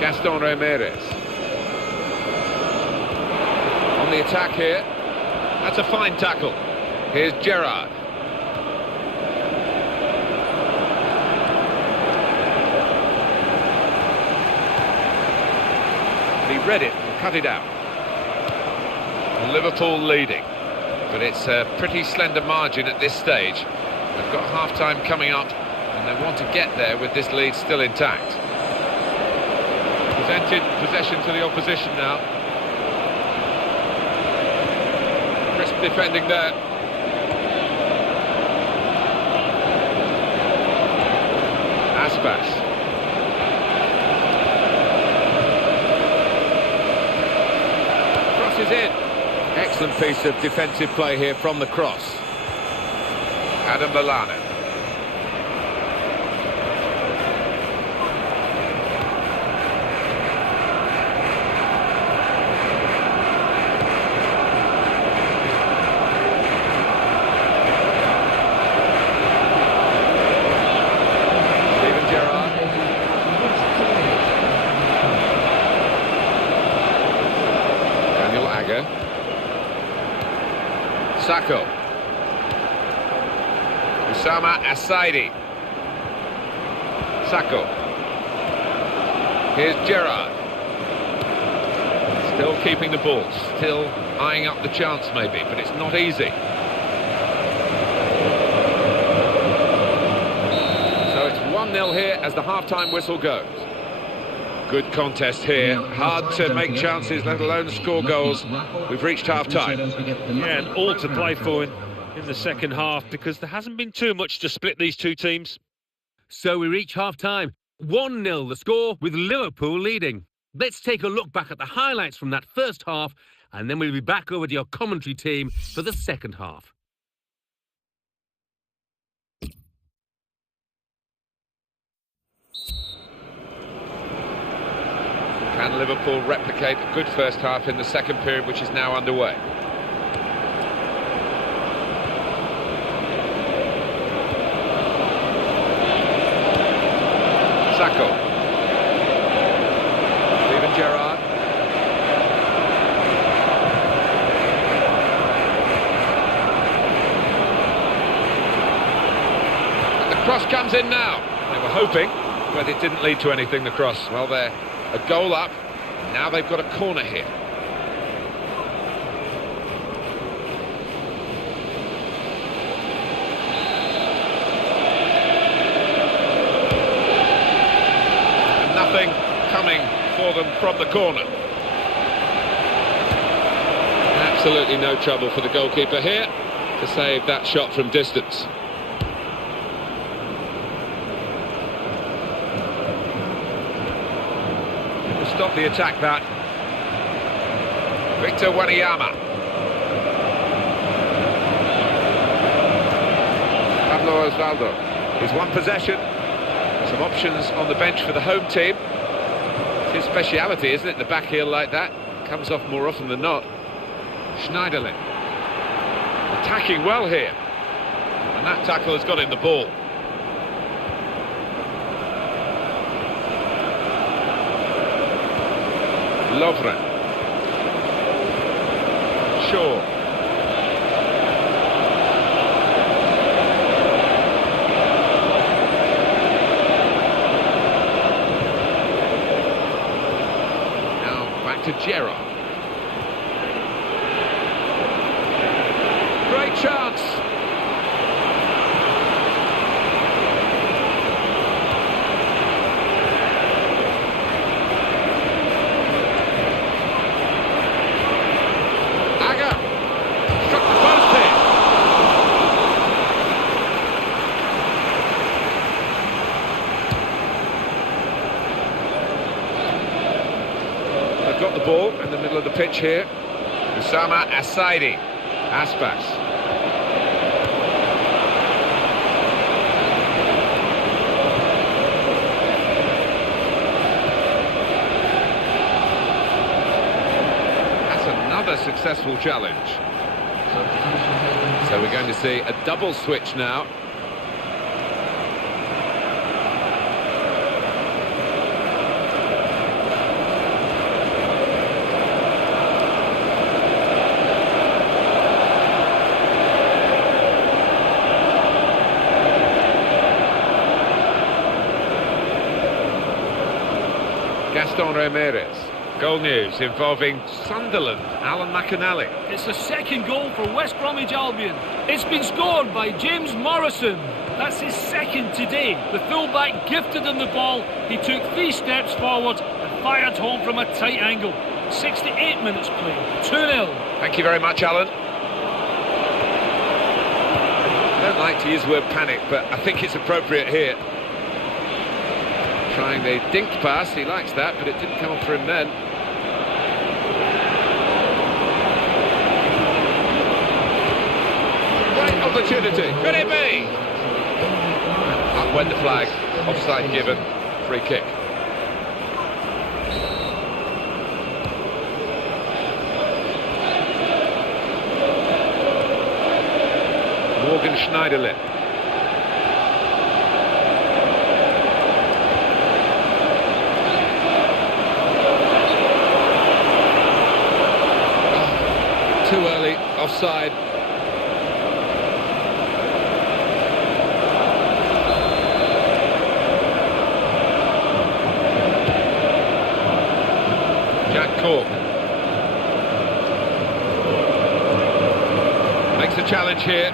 Gaston Ramirez. On the attack here. That's a fine tackle. Here's Gerrard. He read it and cut it out. Liverpool leading, but it's a pretty slender margin at this stage. They've got half-time coming up and they want to get there with this lead still intact. Presented possession to the opposition now. Crisp defending there. Aspas. Crosses in. Excellent piece of defensive play here from the cross. Adam Lallana. Sako. Usama Asaidi. Sako. Here's Gerrard. Still keeping the ball, still eyeing up the chance maybe, but it's not easy. So it's 1-0 here as the half-time whistle goes. Good contest here, hard to make chances, let alone score goals. We've reached half-time. Yeah, and all to play for in the second half, because there hasn't been too much to split these two teams. So we reach half-time. 1-0 the score, with Liverpool leading. Let's take a look back at the highlights from that first half, and then we'll be back over to your commentary team for the second half. Can Liverpool replicate a good first half in the second period, which is now underway? Sako. Steven Gerrard. And the cross comes in now. They were hoping, but it didn't lead to anything, the cross. Well, they're a goal up. Now they've got a corner here. And nothing coming for them from the corner. Absolutely no trouble for the goalkeeper here to save that shot from distance. Stop the attack, that. Victor Wanyama. Pablo Osvaldo. He's one possession. Some options on the bench for the home team. It's his speciality, isn't it? The back heel like that. Comes off more often than not. Schneiderlin. Attacking well here. And that tackle has got in the ball. Lovren. Shaw. Now back to Gerrard. Great chance. middle of the pitch here. Usama Asaidi. Aspas. That's another successful challenge. So we're going to see a double switch now. Gaston Ramirez. Goal news involving Sunderland, Alan McAnally. It's the second goal for West Bromwich Albion. It's been scored by James Morrison. That's his second today. The fullback gifted him the ball. He took 3 steps forward and fired home from a tight angle. 68 minutes played. 2-0. Thank you very much, Alan. I don't like to use the word panic, but I think it's appropriate here. Trying the dinked pass, he likes that, but it didn't come up for him then. Great opportunity, could it be? Up went the flag, offside given, free kick. Morgan Schneiderlin. Too early, offside. Jack Cork makes a challenge here.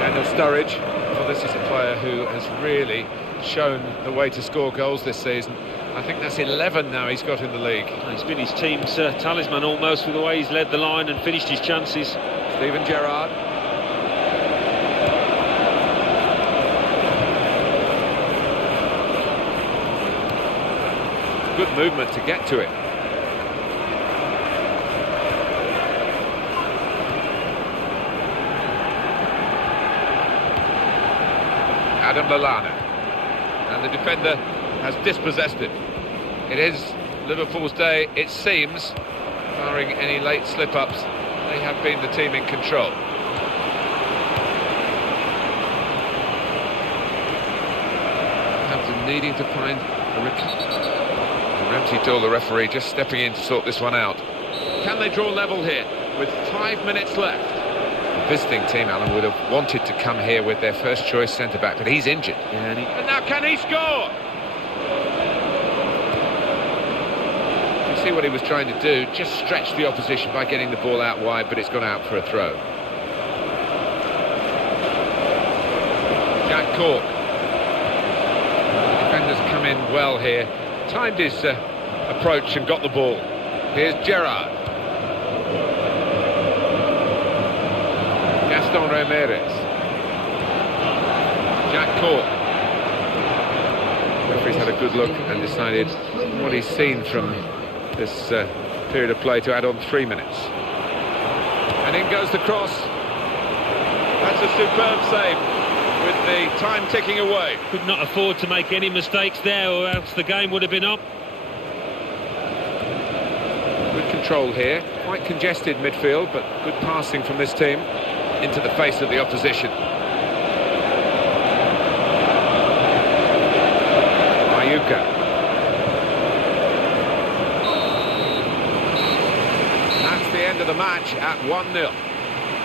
Daniel Sturridge. Well, this is a player who has really shown the way to score goals this season. I think that's 11 now he's got in the league. He's been his team's talisman almost with the way he's led the line and finished his chances. Steven Gerrard. Good movement to get to it. Adam Lallana. And the defender has dispossessed it. It is Liverpool's day, it seems, barring any late slip-ups. They have been the team in control. Hampton needing to find Ramsey Doyle, the referee, just stepping in to sort this one out. Can they draw level here with 5 minutes left? The visiting team, Alan, would have wanted to come here with their first choice centre-back, but he's injured. Yeah, and now can he score? See what he was trying to do, just stretch the opposition by getting the ball out wide, but it's gone out for a throw. Jack Cork. The defenders come in well here, timed his approach and got the ball. Here's Gerrard. Gaston Ramirez. Jack Cork. The referee's had a good look and decided what he's seen from this period of play to add on 3 minutes. And in goes the cross. That's a superb save with the time ticking away. Could not afford to make any mistakes there or else the game would have been up. Good control here. Quite congested midfield, but good passing from this team into the face of the opposition. Mayuka. End of the match at 1-0.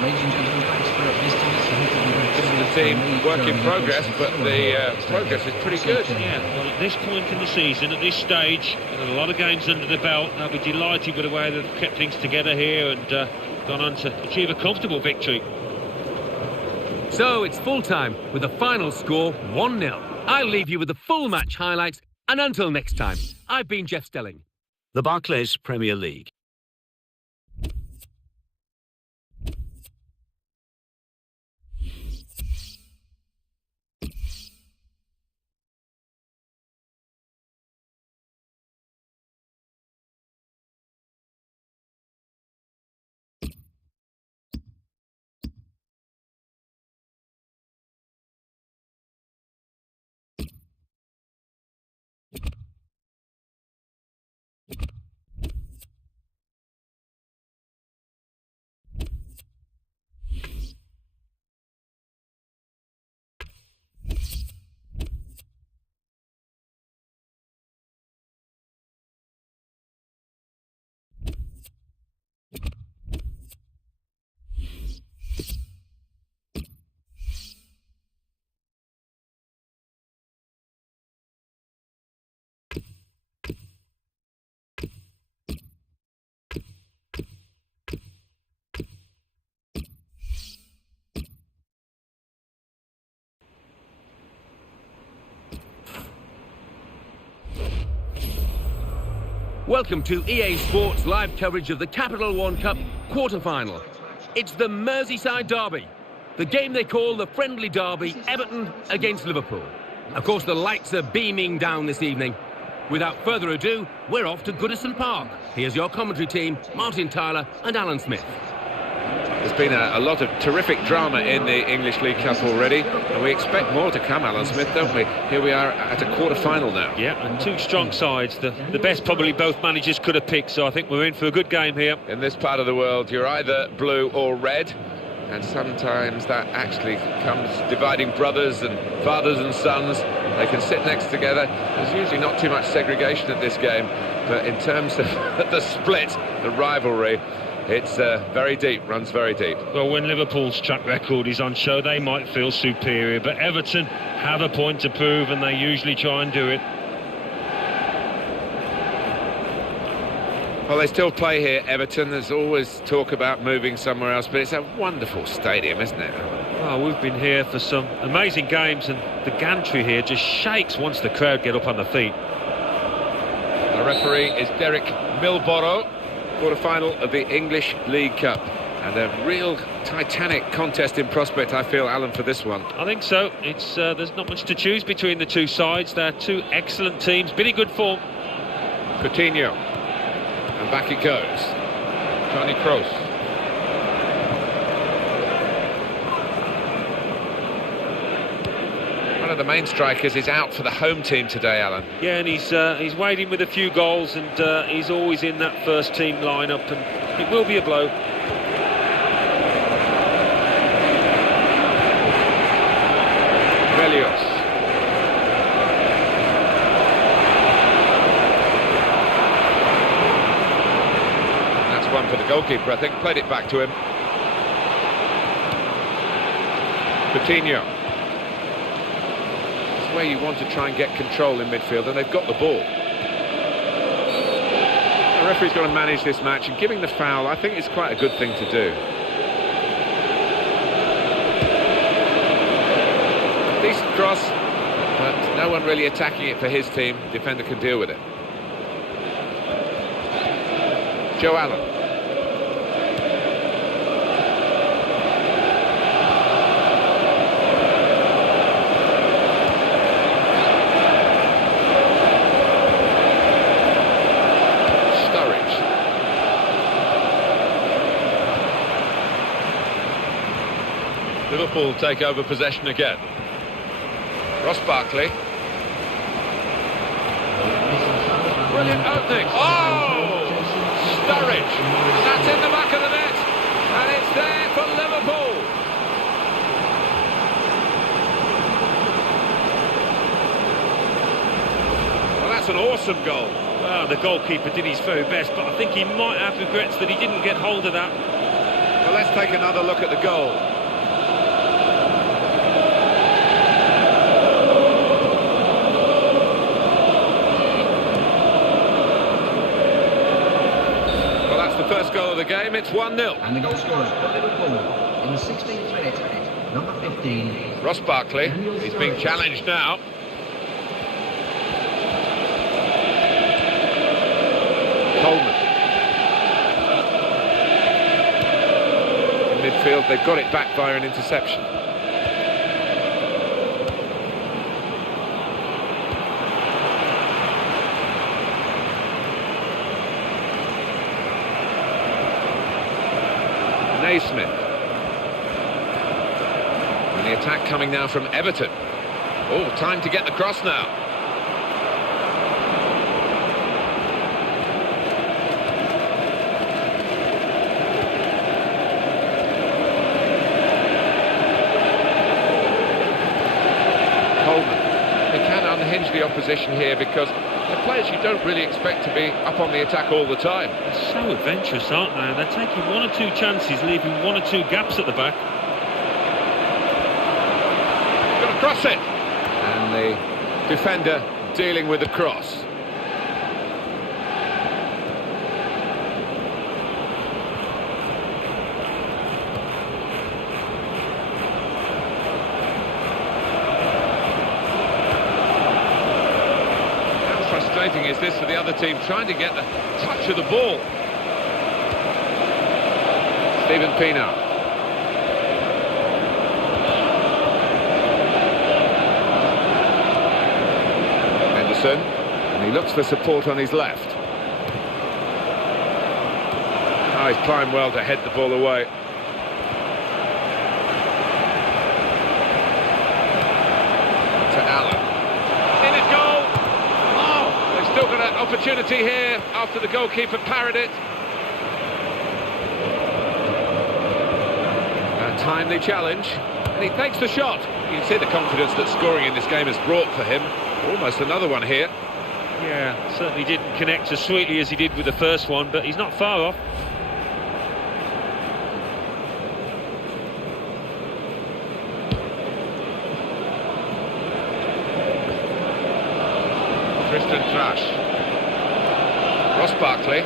Ladies and gentlemen, thanks for visiting us. This is the team work in progress, but the progress is pretty good. Yeah, well, at this point in the season, at this stage, with a lot of games under the belt, they'll be delighted with the way they've kept things together here and gone on to achieve a comfortable victory. So it's full time with the final score 1-0. I'll leave you with the full match highlights, and until next time, I've been Jeff Stelling. The Barclays Premier League. Welcome to EA Sports live coverage of the Capital One Cup quarter-final. It's the Merseyside derby, the game they call the friendly derby, Everton against Liverpool. Of course, the lights are beaming down this evening. Without further ado, we're off to Goodison Park. Here's your commentary team, Martin Tyler and Alan Smith. There's been a lot of terrific drama in the English League Cup already, and we expect more to come, Alan Smith, don't we? Here we are at a quarter-final now. Yeah, and two strong sides. The best probably both managers could have picked, so I think we're in for a good game here. In this part of the world, you're either blue or red, and sometimes that actually comes dividing brothers and fathers and sons. They can sit next together. There's usually not too much segregation at this game, but in terms of the split, the rivalry, it's very deep, runs very deep. Well, when Liverpool's track record is on show, they might feel superior, but Everton have a point to prove, and they usually try and do it. Well, they still play here, Everton. There's always talk about moving somewhere else, but it's a wonderful stadium, isn't it? Well, we've been here for some amazing games, and the gantry here just shakes once the crowd get up on the feet. The referee is Derek Milborough. Quarter-final of the English League Cup, and a real titanic contest in prospect, I feel, Alan, for this one. I think so. It's there's not much to choose between the two sides. They're two excellent teams, been in good form. Coutinho, and back it goes. Tony Kroos. One of the main strikers is out for the home team today, Alan. Yeah, and he's waiting with a few goals, and he's always in that first team lineup, and it will be a blow. Velios. That's one for the goalkeeper, I think. Played it back to him. Coutinho. Where you want to try and get control in midfield, and they've got the ball. The referee's got to manage this match, and giving the foul, I think, is quite a good thing to do. Decent cross, but no one really attacking it for his team. Defender can deal with it. Joe Allen. Liverpool take over possession again. Ross Barkley. Brilliant opening. Oh! Sturridge. That's in the back of the net. And it's there for Liverpool. Well, that's an awesome goal. Well, the goalkeeper did his very best, but I think he might have regrets that he didn't get hold of that. Well, let's take another look at the goal. First goal of the game, it's 1-0. And the goal scorer for Liverpool in the 16th minute, number 15. Ross Barkley, he's being challenged now. Coleman. In midfield, they've got it back via an interception. Smith. And the attack coming now from Everton. Oh, time to get the cross now. Coleman. They can unhinge the opposition here because they're players you don't really expect to be up on the attack all the time. They're so adventurous, aren't they? They're taking one or two chances, leaving one or two gaps at the back. Got to cross it. And the defender dealing with the cross. frustrating is this for the other team, trying to get the touch of the ball. Stephen Pienaar. Henderson, and he looks for support on his left. Oh, he's climbed well to head the ball away. To Allen. In it goal! Oh, they've still got an opportunity here after the goalkeeper parried it. A timely challenge, and he takes the shot. You can see the confidence that scoring in this game has brought for him. Almost another one here. Yeah, certainly didn't connect as sweetly as he did with the first one, but he's not far off. Tristan Thrash. Ross Barkley.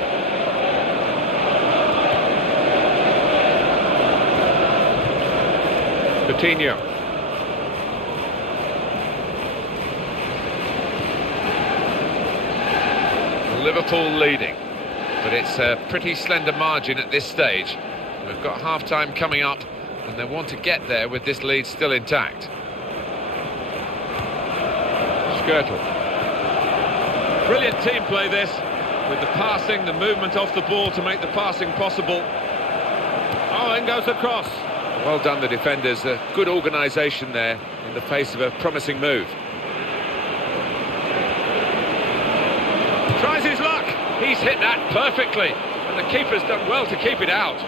Coutinho. Liverpool leading, but it's a pretty slender margin at this stage. We've got half-time coming up, and they want to get there with this lead still intact. Skirtle. Brilliant team play this, with the passing, the movement off the ball to make the passing possible. Oh, in goes the cross. Well done, the defenders. A good organisation there in the face of a promising move. Tries his luck. He's hit that perfectly, and the keeper's done well to keep it out.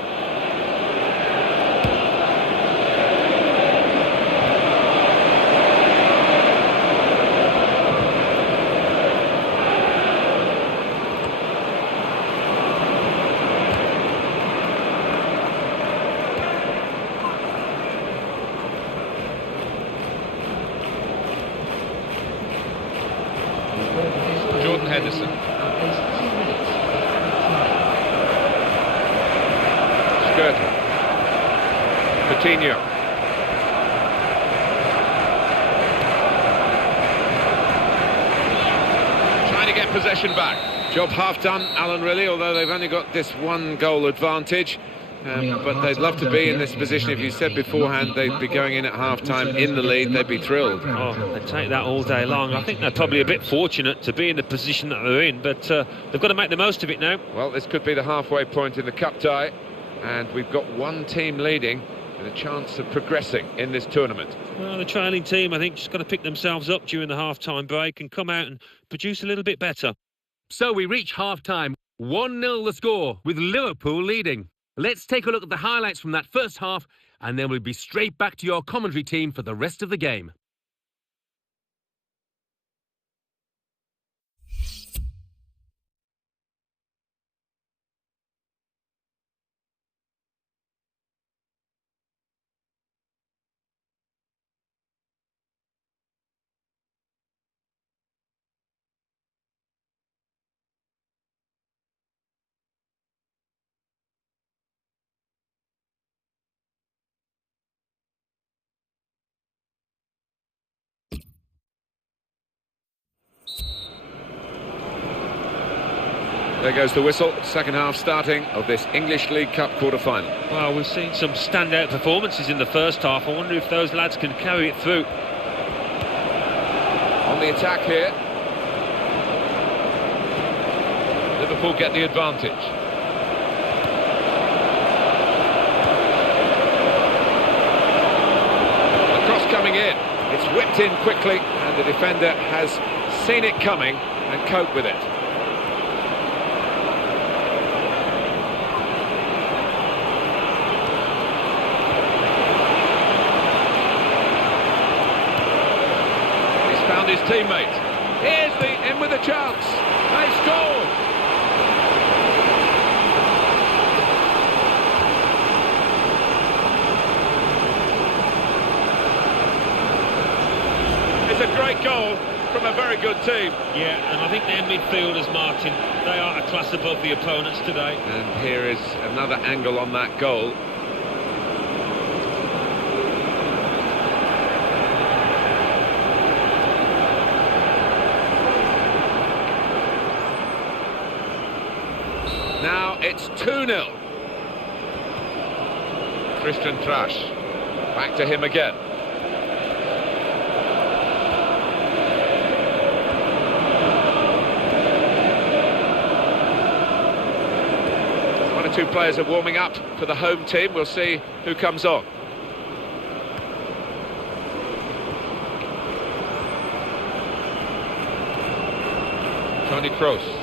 Jordan Henderson. Skirtle. Coutinho. Trying to get possession back. Job half done, Alan, really, although they've only got this one goal advantage. But they'd love to be in this position. If you said beforehand they'd be going in at half-time in the lead, they'd be thrilled. Oh, they'd take that all day long. I think they're probably a bit fortunate to be in the position that they're in, but they've got to make the most of it now. Well, this could be the halfway point in the cup tie, and we've got one team leading with a chance of progressing in this tournament. Well, the trailing team, I think, just got to pick themselves up during the half-time break and come out and produce a little bit better. So we reach half-time. 1-0 the score, with Liverpool leading. Let's take a look at the highlights from that first half, and then we'll be straight back to your commentary team for the rest of the game. There goes the whistle. Second half starting of this English League Cup quarter-final. Well, we've seen some standout performances in the first half. I wonder if those lads can carry it through. On the attack here. Liverpool get the advantage. The cross coming in. It's whipped in quickly, and the defender has seen it coming and coped with it. Found his teammate. Here's the in with a chance. They scored. It's a great goal from a very good team. Yeah, and I think their midfielders, Martin, they are a class above the opponents today. And here is another angle on that goal. it's 2-0. Christian Trash. Back to him again. One or two players are warming up for the home team. We'll see who comes on. Toni Kroos.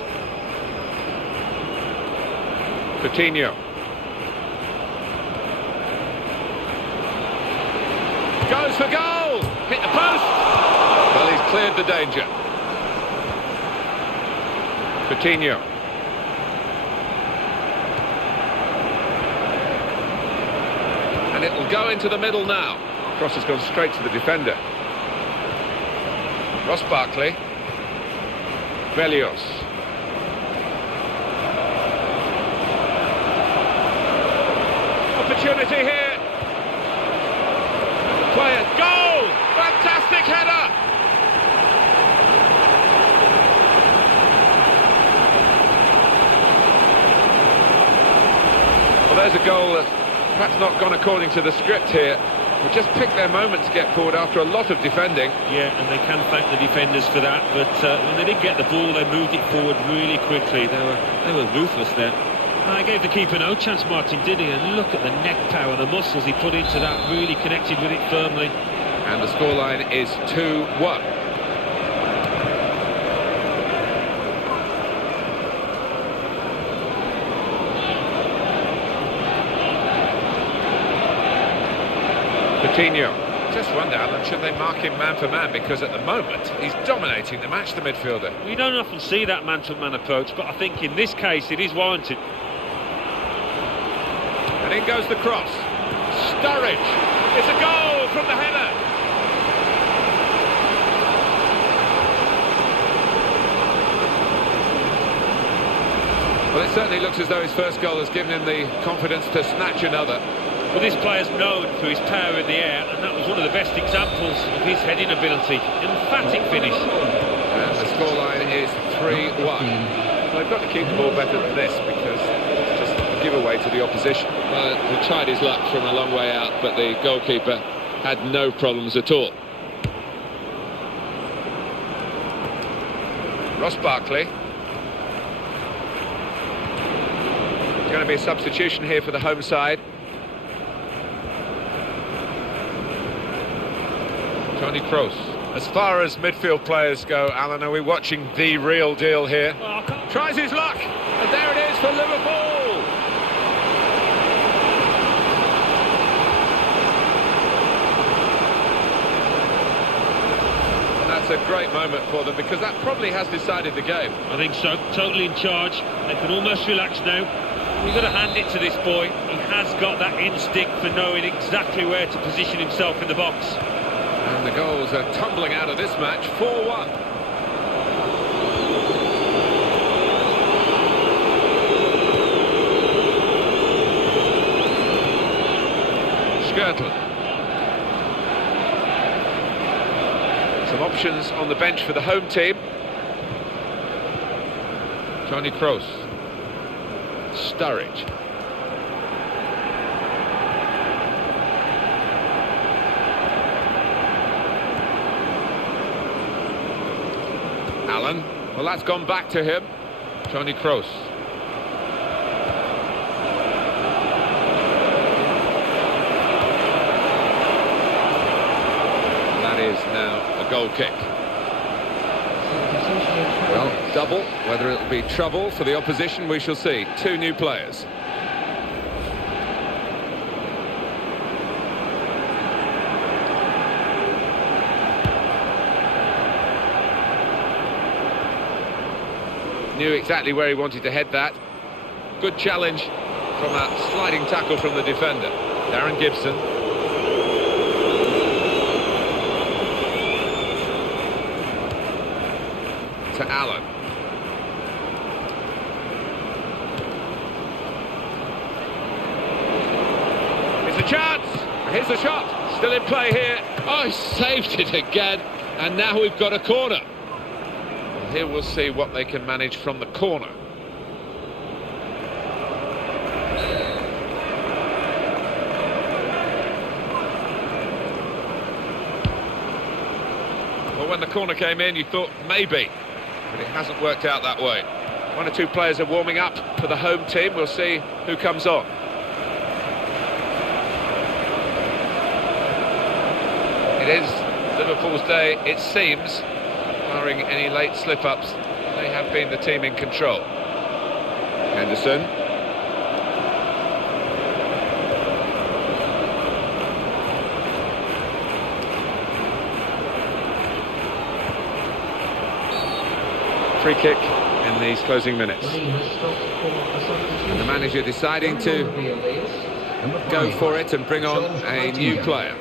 Coutinho. Goes for goal! Hit the post! Well, he's cleared the danger. Coutinho. And it will go into the middle now. Cross has gone straight to the defender. Ross Barkley. Velios. Opportunity here. Player, goal! Fantastic header! Well, there's a goal that's perhaps not gone according to the script here. They just picked their moment to get forward after a lot of defending. Yeah, and they can thank the defenders for that, but when they did get the ball, they moved it forward really quickly. They were ruthless there. I gave the keeper no chance, Martin, did he? And look at the neck power, the muscles he put into that, really connected with it firmly. And the scoreline is 2-1. Coutinho. Just wonder, Alan, should they mark him man for man? Because at the moment, he's dominating the match, the midfielder. We don't often see that man-to-man approach, but I think in this case it is warranted. And in goes the cross. Sturridge. It's a goal from the header. Well, it certainly looks as though his first goal has given him the confidence to snatch another. Well, this player's known for his power in the air, and that was one of the best examples of his heading ability. Emphatic finish. And the scoreline is 3-1. Well, they've got to keep the ball better than this, because it's just a giveaway to the opposition. Well, he tried his luck from a long way out, but the goalkeeper had no problems at all. Ross Barkley. Going to be a substitution here for the home side. Toni Kroos. As far as midfield players go, Alan, are we watching the real deal here? Tries his luck, and there it is for Liverpool. And that's a great moment for them, because that probably has decided the game. I think so. Totally in charge. They can almost relax now. We've got to hand it to this boy. He has got that instinct for knowing exactly where to position himself in the box. And the goals are tumbling out of this match, 4-1. Skirtle. Some options on the bench for the home team. Toni Kroos. Sturridge. Allen. Well, that's gone back to him. Toni Kroos. That is now a goal kick. Well, double. Whether it'll be trouble for the opposition, we shall see. Two new players. Knew exactly where he wanted to head that. Good challenge from that sliding tackle from the defender. Darren Gibson. To Allen. It's a chance. Here's the shot. Still in play here. Oh, he saved it again, and now we've got a corner. Here we'll see what they can manage from the corner. Well, when the corner came in, you thought maybe, but it hasn't worked out that way. One or two players are warming up for the home team. We'll see who comes on. It is Liverpool's day, it seems, barring any late slip-ups. They have been the team in control. Henderson. Free kick in these closing minutes. And the manager deciding to go for it and bring on a new player.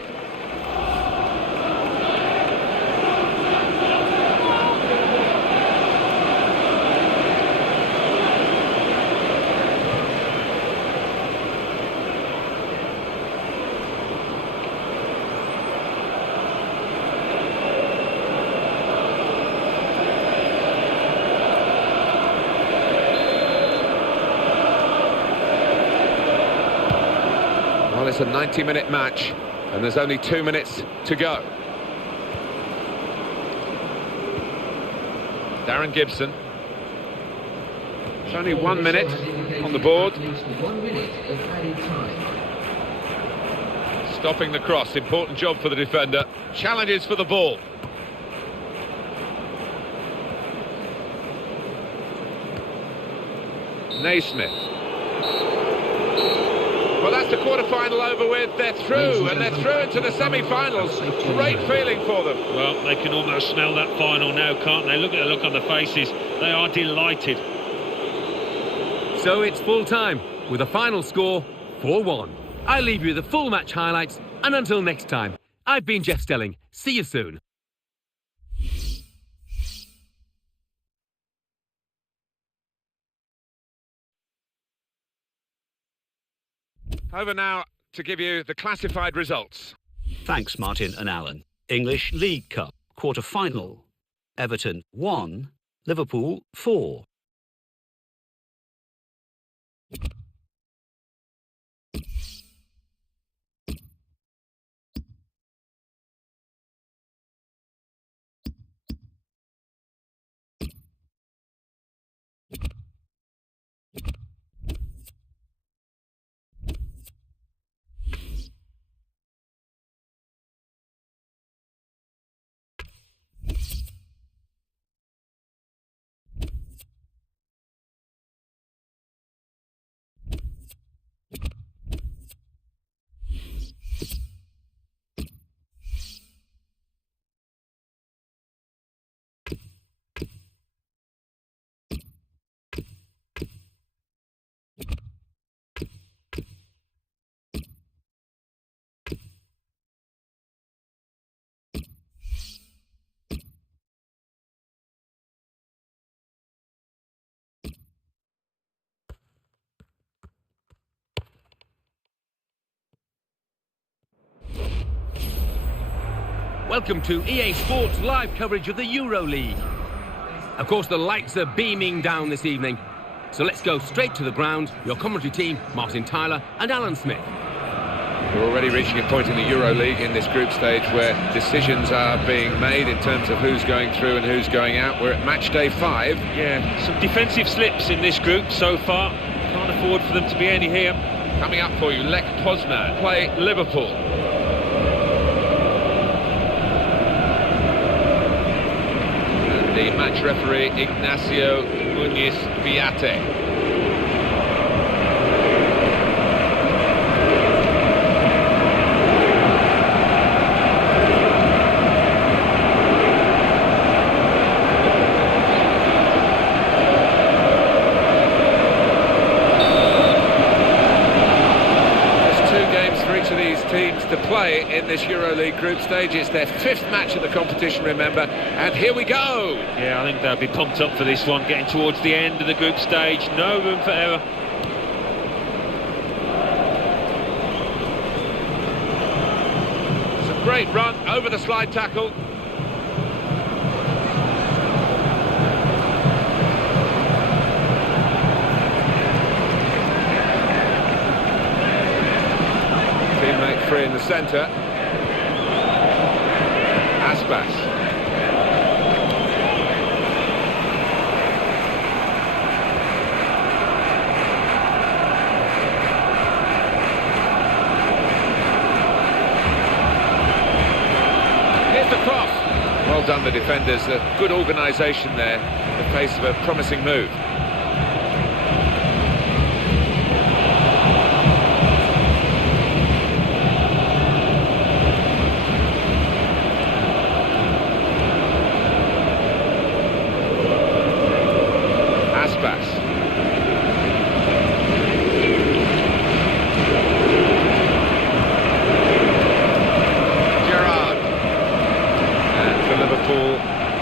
Well, it's a 90-minute match, and there's only 2 minutes to go. Darren Gibson. It's only 1 minute on the board. Stopping the cross, important job for the defender. Challenges for the ball. Naismith. Well, that's the quarter-final over with. They're through, and they're through into the semi-finals. Great feeling for them. Well, they can almost smell that final now, can't they? Look at the look on the faces. They are delighted. So it's full time, with a final score 4-1. I leave you the full match highlights, and until next time, I've been Jeff Stelling. See you soon. Over now to give you the classified results. Thanks, Martin and Alan. English League Cup, quarter-final. Everton 1, Liverpool 4. Welcome to EA Sports live coverage of the Euro League. Of course, the lights are beaming down this evening. So let's go straight to the ground. Your commentary team, Martin Tyler and Alan Smith. We're already reaching a point in the Euro League in this group stage where decisions are being made in terms of who's going through and who's going out. We're at match day 5. Yeah, some defensive slips in this group so far. Can't afford for them to be any here. Coming up for you, Lech Poznan play Liverpool. The match referee, Ignacio Muniz-Viate. Teams to play in this EuroLeague group stage. It's their 5th match of the competition, remember, and here we go. Yeah, I think they'll be pumped up for this one, getting towards the end of the group stage. No room for error. It's a great run over the slide tackle. Free in the centre. Aspas. done, the defenders. A good organisation there in the face of a promising move.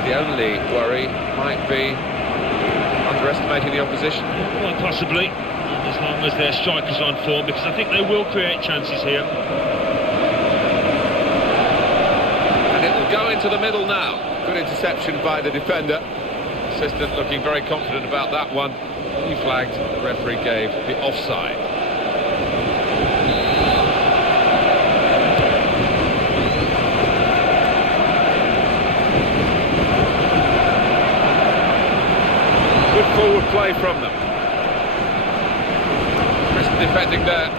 The only worry might be underestimating the opposition. Well, possibly, as long as their strikers on form, because I think they will create chances here. And it will go into the middle now. Good interception by the defender. Assistant looking very confident about that one. He flagged, the referee gave the offside. Good forward play from them. Crisp defending there.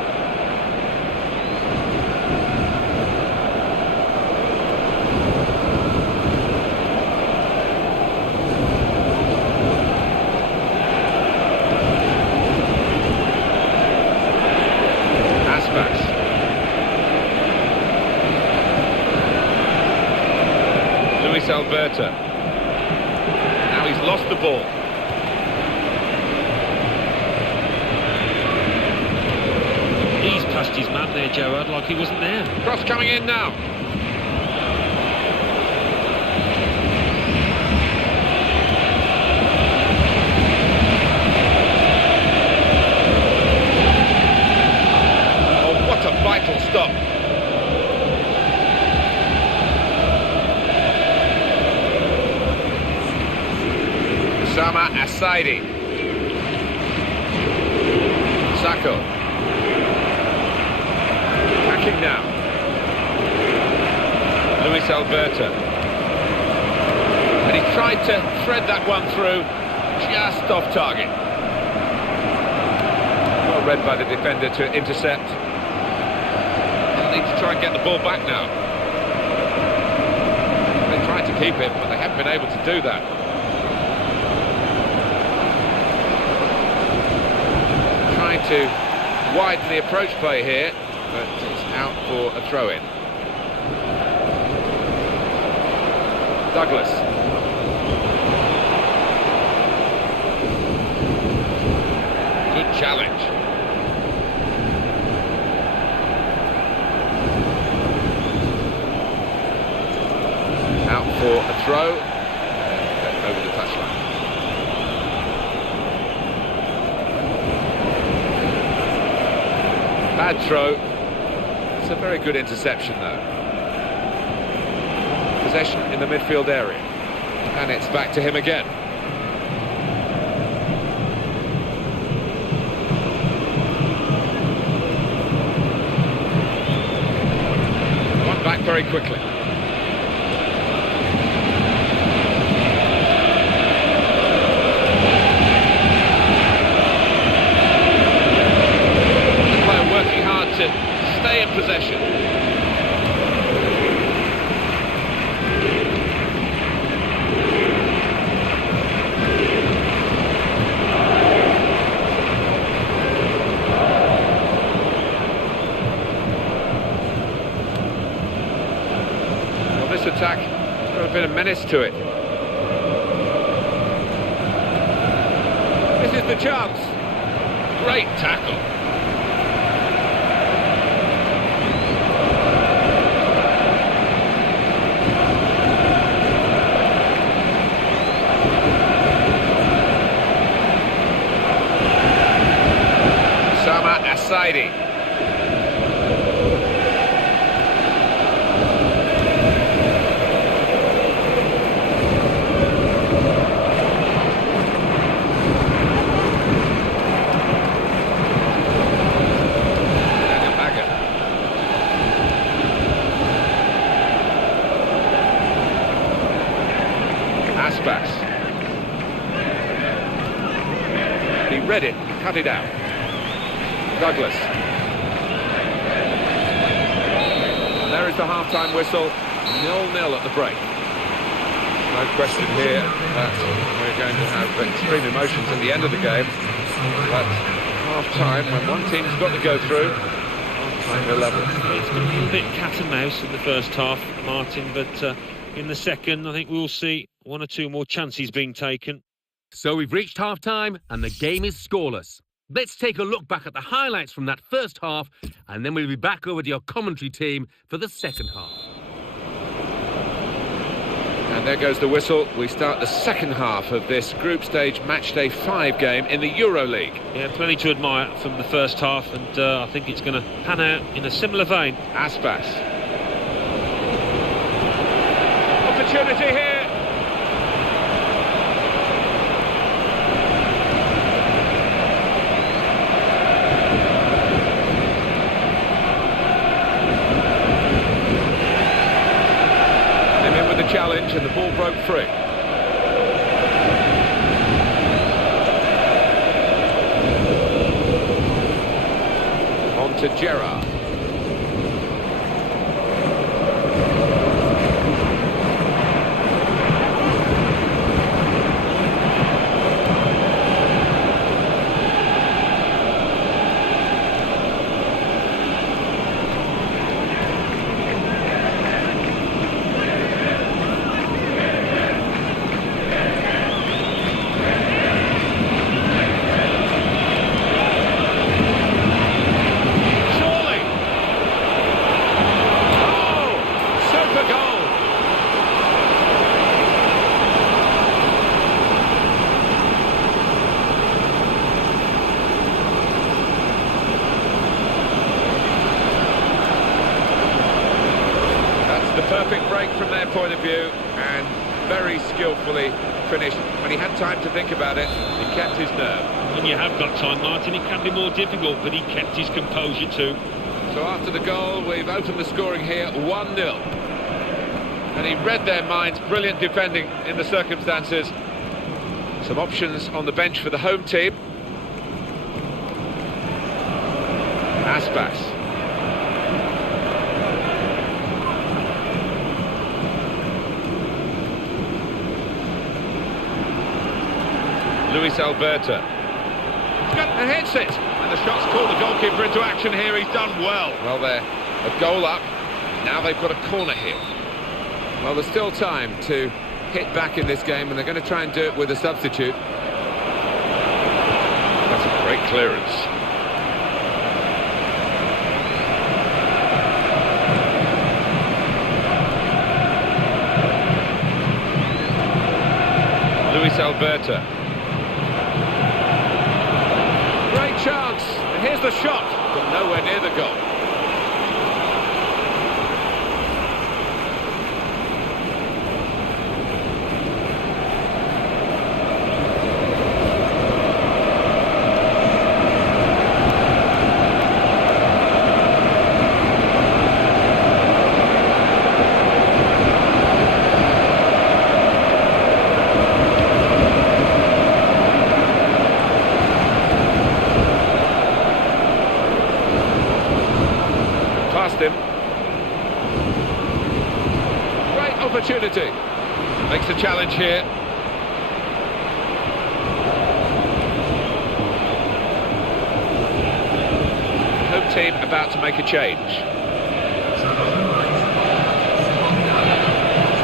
Alberta. Now he's lost the ball. He's passed his man there, Gerrard, like he wasn't there. Cross coming in now. Oh, what a vital stop. Sama Asaidi. Sacco. Attacking now. Luis Alberto. And he tried to thread that one through, just off target. Well read by the defender to intercept. They'll need to try and get the ball back now. They tried to keep it, but they haven't been able to do that. To widen the approach play here, but it's out for a throw-in. Douglas. Good challenge. Out for a throw. Over the touchline. Bad throw. It's a very good interception though. Possession in the midfield area. And it's back to him again. One back very quickly. To stay in possession. Well, this attack has got a bit of menace to it. This is the chance. Great tackle. Asaidi. Aspas. He read it, cut it out. Douglas. And there is the half-time whistle, 0-0 at the break. No question here that we're going to have extreme emotions at the end of the game. But half-time, when one team's got to go through, half-time we're level. It's been a little bit cat and mouse in the first half, Martin, but in the second, I think we'll see one or two more chances being taken. So we've reached half-time and the game is scoreless. Let's take a look back at the highlights from that first half, and then we'll be back over to your commentary team for the second half. And there goes the whistle. We start the second half of this group stage matchday 5 game in the Euro League. Yeah, plenty to admire from the first half, and I think it's going to pan out in a similar vein. Aspas. Opportunity here. Challenge and the ball broke free. On to Gerrard. Perfect break from their point of view, and very skillfully finished. When he had time to think about it, he kept his nerve. When you have got time, Martin, it can be more difficult, but he kept his composure too. So after the goal, we've opened the scoring here, 1-0. And he read their minds, brilliant defending in the circumstances. Some options on the bench for the home team. Aspas. Luis Alberto. And hits it. And the shot's called the goalkeeper into action here. He's done well. Well, they're a goal up. Now they've got a corner here. Well, there's still time to hit back in this game, and they're going to try and do it with a substitute. That's a great clearance. Luis Alberto. Great chance, and here's the shot, but nowhere near the goal. Him. Great opportunity. Makes a challenge here. Home team about to make a change.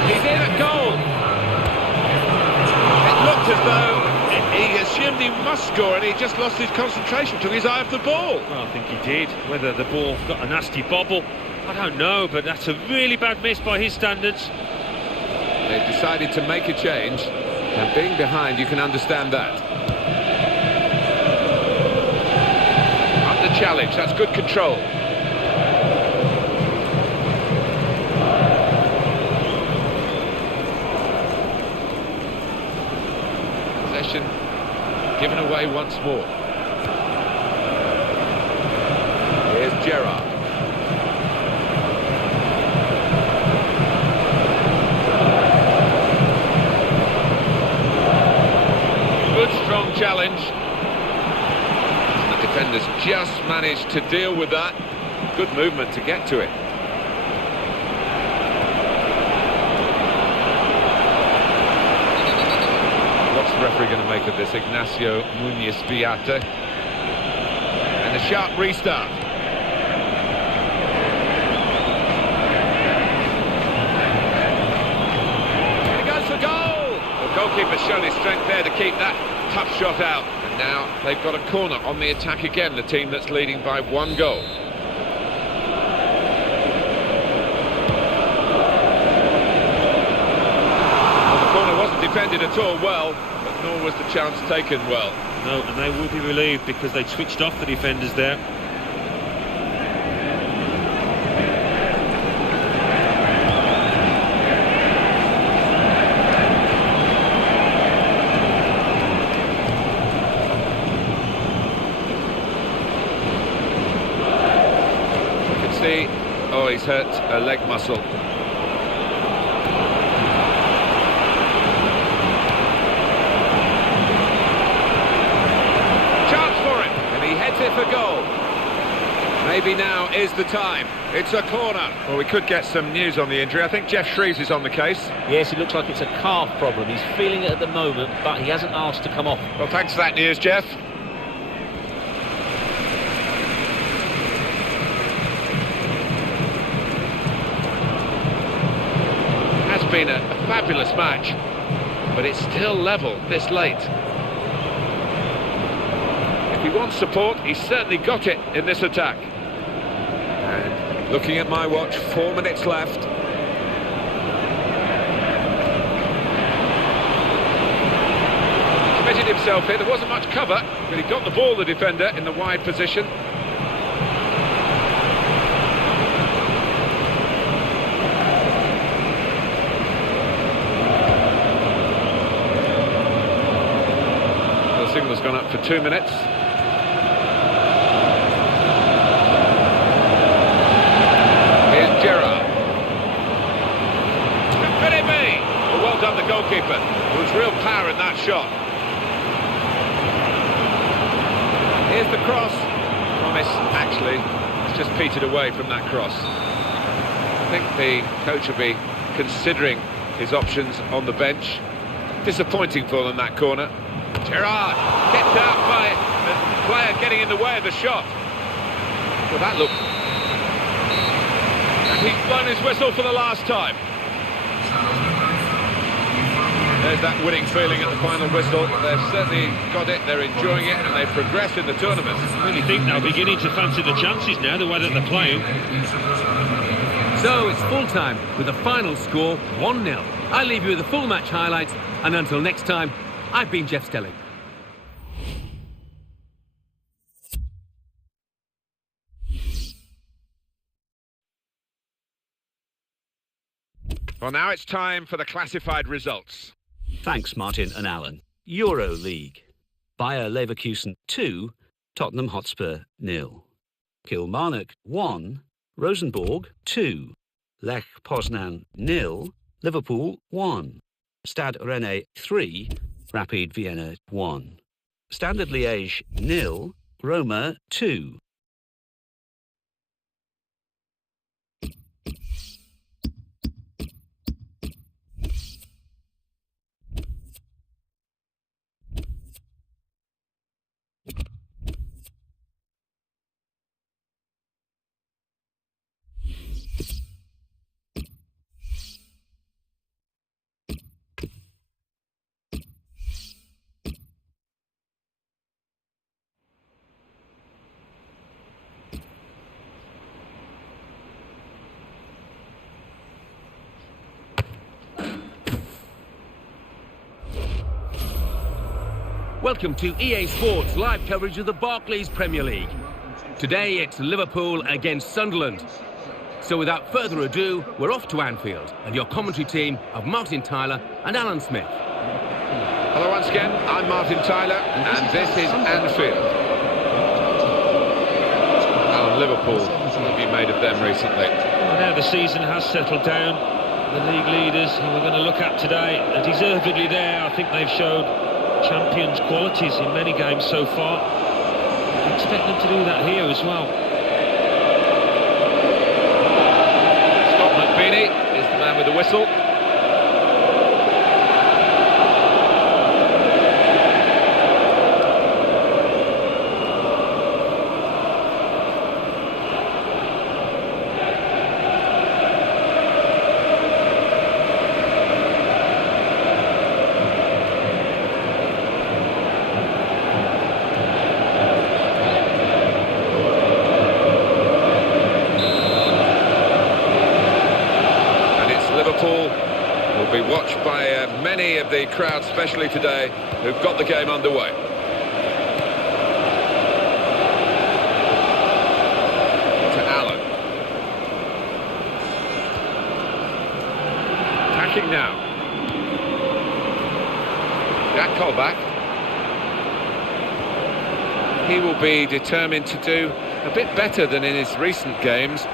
He's in at goal. It looked as though he assumed he must score, and he just lost his concentration, took his eye off the ball. Well, I think he did. Whether the ball got a nasty bobble, I don't know, but that's a really bad miss by his standards. They've decided to make a change, and being behind, you can understand that. Under challenge, that's good control. Possession given away once more. Here's Gerrard. Good strong challenge. The defenders just managed to deal with that. Good movement to get to it. he going to make of this Ignacio Muniz-Vita? And a sharp restart. And he goes for goal! The goalkeeper's shown his strength there to keep that tough shot out. And now they've got a corner on the attack again, the team that's leading by 1 goal. Defended at all well, but nor was the chance taken well. No, and they will be relieved because they switched off the defenders there. You can see, oh, he's hurt a leg muscle. For goal. Maybe now is the time. It's a corner. Well, we could get some news on the injury. I think Jeff Shreves is on the case. Yes, it looks like it's a calf problem. He's feeling it at the moment, but he hasn't asked to come off. Well, thanks for that news, Jeff. Has been a fabulous match, but it's still level this late. If he wants support, he's certainly got it in this attack. And looking at my watch, 4 minutes left. Committed himself here, there wasn't much cover, but he got the ball, the defender, in the wide position. The signal's gone up for 2 minutes. Well done, the goalkeeper. There was real power in that shot. Here's the cross. Promise, actually, it's just petered away from that cross. I think the coach will be considering his options on the bench. Disappointing for them, that corner. Gerrard, kept out by the player getting in the way of the shot. Well, that looked... And he's blown his whistle for the last time. There's that winning feeling at the final whistle. They've certainly got it, they're enjoying it, and they've progressed in the tournament. I really think they're beginning to fancy the chances now, the way that they're playing. So it's full time with the final score 1-0. I leave you with the full match highlights, and until next time, I've been Jeff Stelling. Well, now it's time for the classified results. Thanks, Martin and Alan. Euro League. Bayer Leverkusen 2, Tottenham Hotspur 0. Kilmarnock 1, Rosenborg 2. Lech Poznan 0, Liverpool 1. Stade Rennais 3, Rapid Vienna 1. Standard Liège 0, Roma 2. Welcome to EA Sports live coverage of the Barclays Premier League. Today it's Liverpool against Sunderland. So without further ado, we're off to Anfield and your commentary team of Martin Tyler and Alan Smith. Hello once again, I'm Martin Tyler and this is Anfield. How Liverpool have you made of them recently? Well, now the season has settled down. The league leaders who we're going to look at today are deservedly there. I think they've showed champions' qualities in many games so far. I expect them to do that here as well. Scott McBeanie is the man with the whistle. Liverpool will be watched by many of the crowd, especially today, who've got the game underway. To Allen. Attacking now. Jack Colback. He will be determined to do a bit better than in his recent games.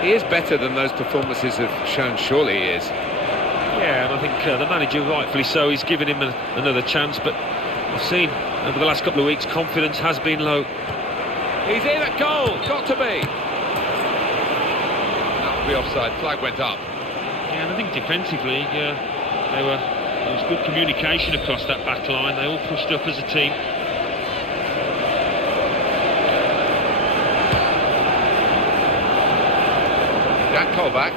He is better than those performances have shown, surely he is. Yeah, and I think the manager, rightfully so, he's given him another chance, but I've seen over the last couple of weeks confidence has been low. He's in at goal, got to be. That would be offside, flag went up. Yeah, and I think defensively, there was good communication across that back line. They all pushed up as a team. Jack Colback.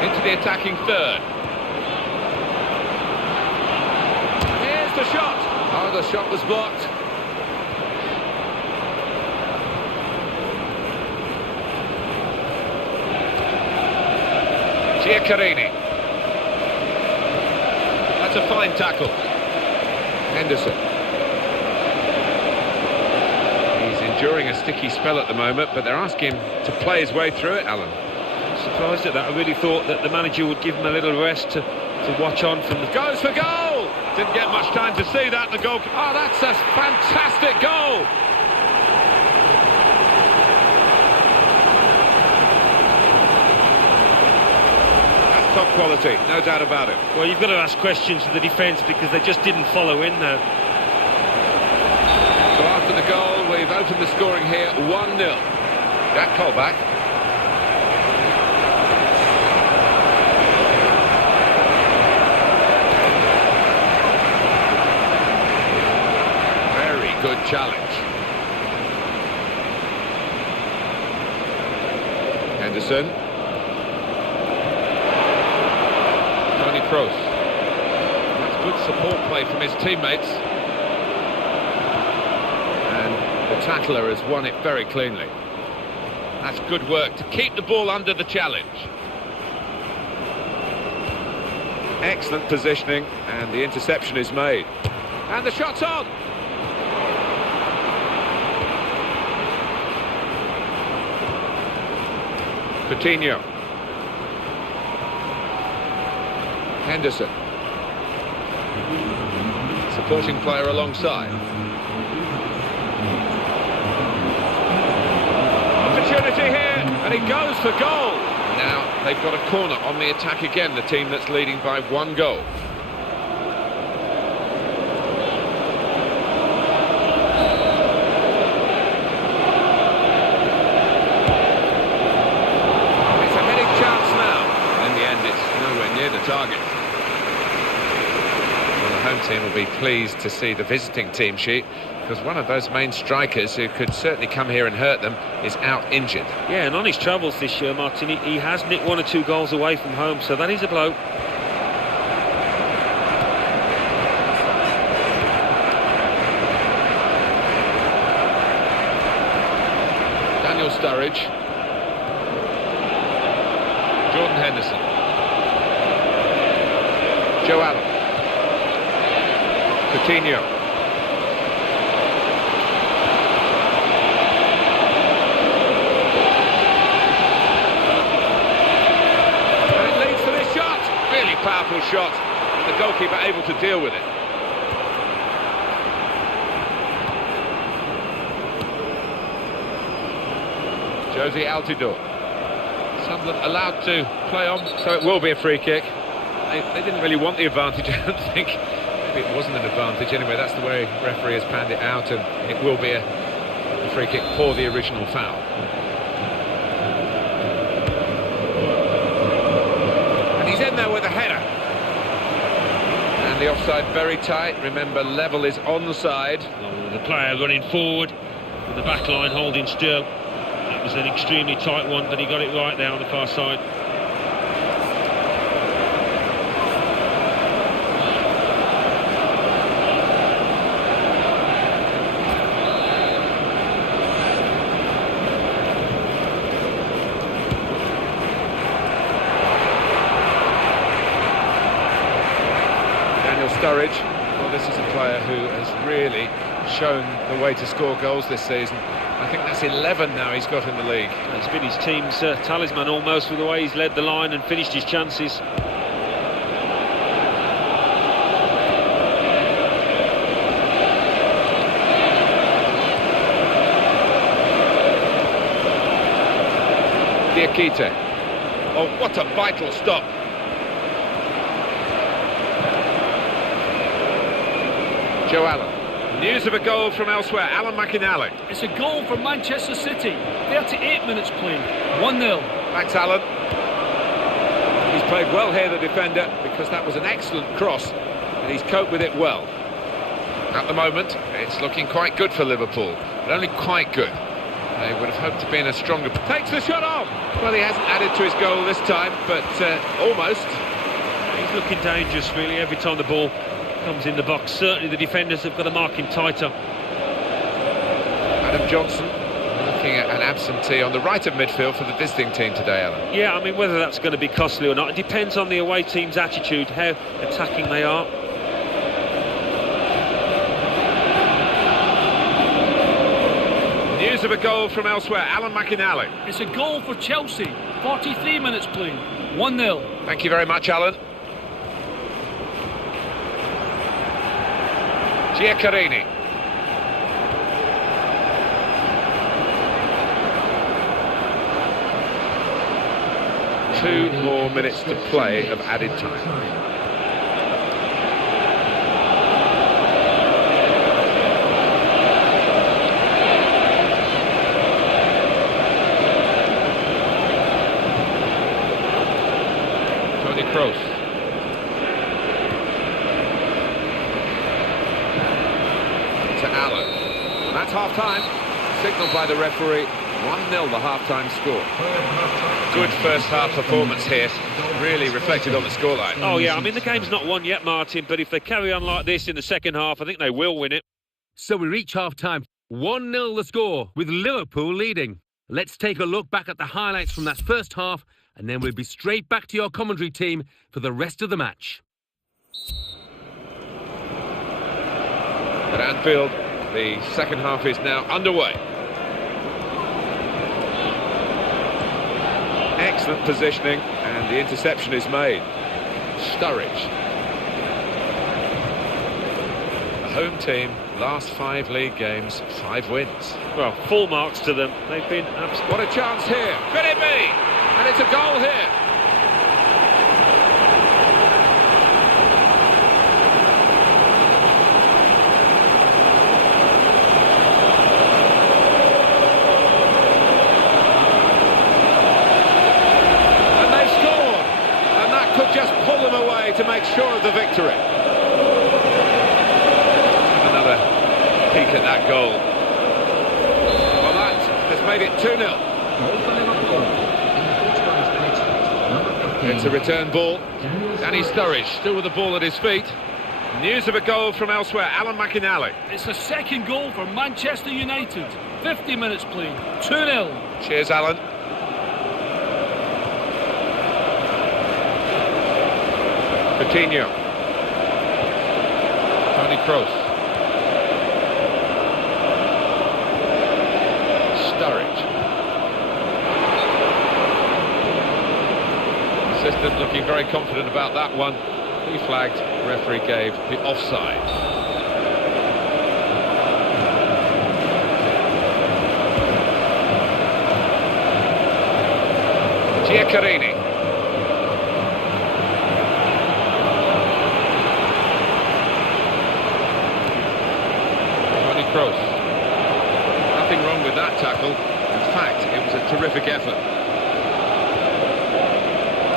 Into the attacking third. Here's the shot. Oh, the shot was blocked. Giaccarini. That's a fine tackle. Henderson. During a sticky spell at the moment, but they're asking him to play his way through it, Alan. Surprised at that. I really thought that the manager would give him a little rest to watch on from the... Goes for goal! Didn't get much time to see that, the goal... Oh, that's a fantastic goal! That's top quality, no doubt about it. Well, you've got to ask questions of the defence because they just didn't follow in there. So after the goal, we've opened the scoring here, 1-0. Jack Colback. Very good challenge. Henderson. Tony Kroos. That's good support play from his teammates. The tackler has won it very cleanly. That's good work to keep the ball under the challenge. Excellent positioning, and the interception is made. And the shot's on! Coutinho. Henderson. Supporting player alongside. Opportunity here, and he goes for goal. Now they've got a corner on the attack again, the team that's leading by 1 goal. It's a heading chance now. In the end, it's nowhere near the target. Well, the home team will be pleased to see the visiting team sheet, because one of those main strikers who could certainly come here and hurt them is out injured. Yeah, and on his travels this year, Martin, he has nicked 1 or 2 goals away from home, so that is a blow. Daniel Sturridge. Jordan Henderson. Joe Allen. Coutinho. Powerful shot, and the goalkeeper able to deal with it. Josie Altidore. Sunderland allowed to play on, so it will be a free kick. They didn't really want the advantage, I don't think. Maybe it wasn't an advantage. Anyway, that's the way referee has panned it out, and it will be a free kick for the original foul. In there with a header, and the offside very tight. Remember, level is on the side. The player running forward with the back line holding still. It was an extremely tight one, but he got it right there on the far side. Sturridge. Well, this is a player who has really shown the way to score goals this season. I think that's 11 now he's got in the league. He's been his team's talisman almost with the way he's led the line and finished his chances. Diakite. Oh, what a vital stop. Joe Allen. News of a goal from elsewhere. Alan McInally. It's a goal for Manchester City. 38 minutes played. 1-0. Thanks, Alan. He's played well here, the defender, because that was an excellent cross, and he's coped with it well. At the moment, it's looking quite good for Liverpool, but only quite good. They would have hoped to be in a stronger... Takes the shot off! Well, he hasn't added to his goal this time, but almost. He's looking dangerous, really, every time the ball comes in the box. Certainly the defenders have got to mark him tighter. Adam Johnson looking at an absentee on the right of midfield for the visiting team today, Alan. Yeah, I mean, whether that's going to be costly or not, it depends on the away team's attitude, how attacking they are. News of a goal from elsewhere. Alan McInally. It's a goal for Chelsea. 43 minutes played. 1-0. Thank you very much, Alan. Giacarini. Two more minutes to play of added time. Kroos. To Allen. That's half-time. Signalled by the referee. 1-0 the half-time score. Good first-half performance here. Really reflected on the scoreline. Oh, yeah, I mean, the game's not won yet, Martin, but if they carry on like this in the second half, I think they will win it. So we reach half-time. 1-0 the score, with Liverpool leading. Let's take a look back at the highlights from that first half, and then we'll be straight back to your commentary team for the rest of the match. At Anfield, the second half is now underway. Excellent positioning, and the interception is made. Sturridge. The home team, last 5 league games, 5 wins. Well, full marks to them. They've been absolutely... What a chance here. Could it be? And it's a goal here. And they've scored. And that could just pull them away to make sure of the victory. Another peek at that goal. Well, that has made it 2-0. It's a return ball. Danny Sturridge still with the ball at his feet. News of a goal from elsewhere. Alan McInally. It's the second goal for Manchester United. 50 minutes played. 2-0. Cheers, Alan. Coutinho. Toni Kroos. Sturridge. Assistant looking very confident about that one. He flagged, referee gave the offside. Giacarini. Toni Kroos. Nothing wrong with that tackle. In fact, it was a terrific effort.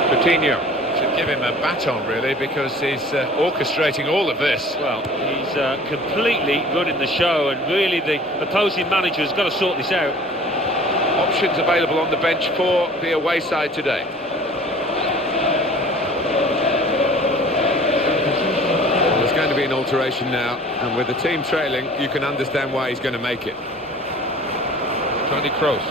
Coutinho should give him a baton, really, because he's orchestrating all of this. Well, he's completely running the show, and really the opposing manager has got to sort this out. Options available on the bench for the away side today. Well, there's going to be an alteration now, and with the team trailing, you can understand why he's going to make it. Toni Kroos.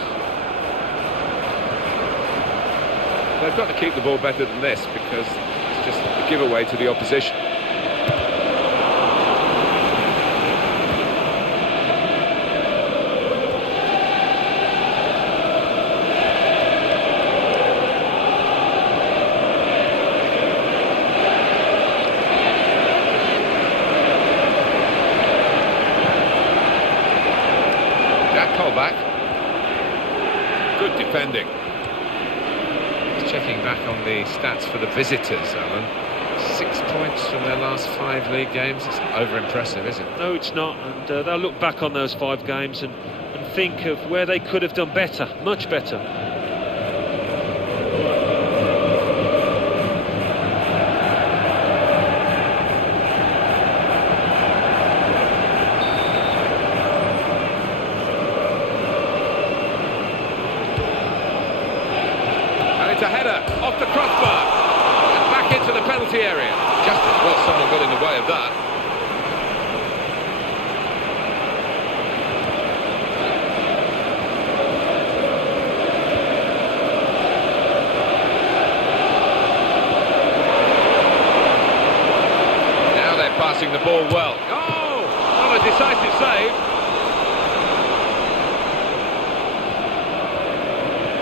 They've got to keep the ball better than this, because it's just a giveaway to the opposition. Colback. Good defending. Just checking back on the stats for the visitors, Alan. 6 points from their last 5 league games. It's not over-impressive, is it? No, it's not, and they'll look back on those 5 games and think of where they could have done better, much better. And it's a header off the crossbar and back into the penalty area. Just as well someone got in the way of that. Passing the ball well. Oh, not a decisive save.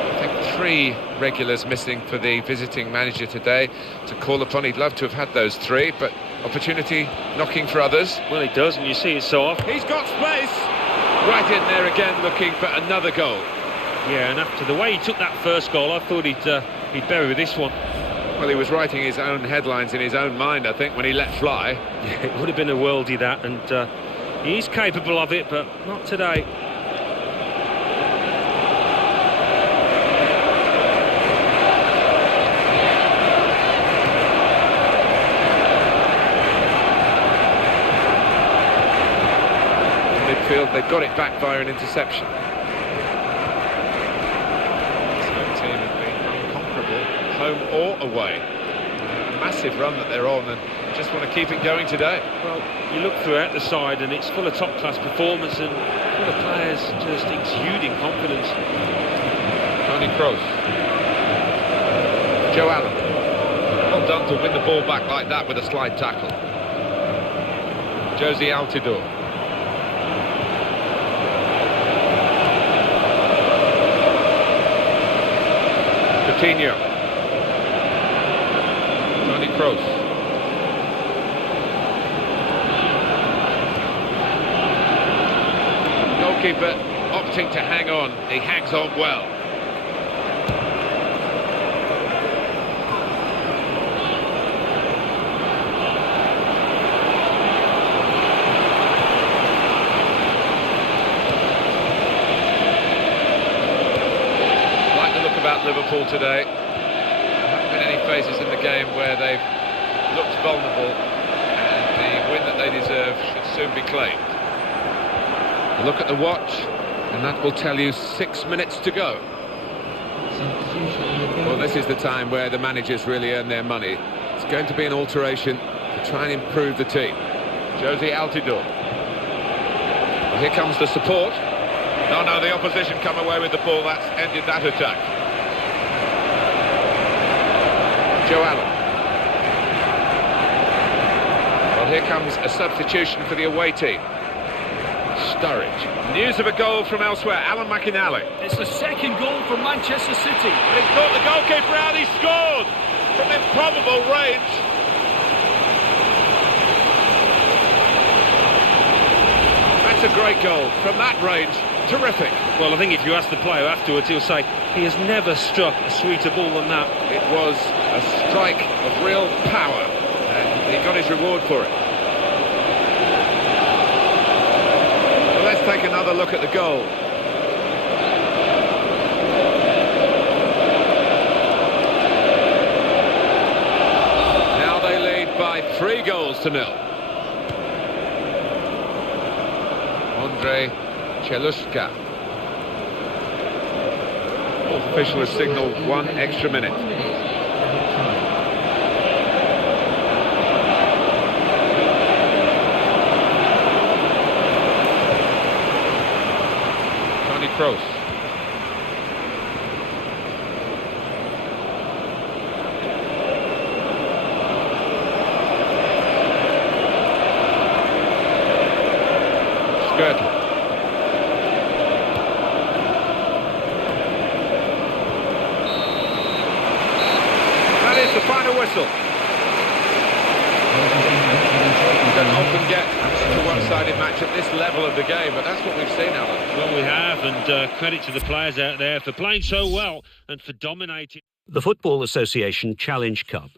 I think 3 regulars missing for the visiting manager today to call upon. He'd love to have had those 3, but opportunity knocking for others. Well, he does, and you see it so often. He's got space. Right in there again, looking for another goal. Yeah, and after the way he took that first goal, I thought he'd bury this one. Well, he was writing his own headlines in his own mind, I think, when he let fly. It would have been a worldie, that, and he's capable of it, but not today. In midfield, they've got it back via an interception. Home or away. A massive run that they're on, and just want to keep it going today. Well, you look throughout the side and it's full of top-class performance and full of players just exuding confidence. Tony Kroos. Joe Allen. Well done to win the ball back like that with a slide tackle. Josie Altidore. Coutinho. Tony Kroos. Goalkeeper opting to hang on. He hangs on well. Like the look about Liverpool today. Any phases in the game where they've looked vulnerable, and the win that they deserve should soon be claimed. Look at the watch, and that will tell you 6 minutes to go. Well, this is the time where the managers really earn their money. It's going to be an alteration to try and improve the team. Josie Altidore. Well, here comes the support. No, the opposition come away with the ball. That's ended that attack. Joe Allen. Well, here comes a substitution for the away team. Sturridge. News of a goal from elsewhere. Alan McInally. It's the second goal for Manchester City. And he's got the goalkeeper out. He scored from improbable range. That's a great goal from that range. Terrific. Well, I think if you ask the player afterwards, he'll say he has never struck a sweeter ball than that. It was a strike of real power, and he got his reward for it. Well, let's take another look at the goal. Now they lead by 3 goals to 0. Andre Chelushka. Fourth official has signalled 1 extra minute. Tony Kroos. Skirtle. The final whistle. You don't often get to one one-sided match at this level of the game, but that's what we've seen, Alan. Well, we have, and credit to the players out there for playing so well and for dominating. The Football Association Challenge Cup.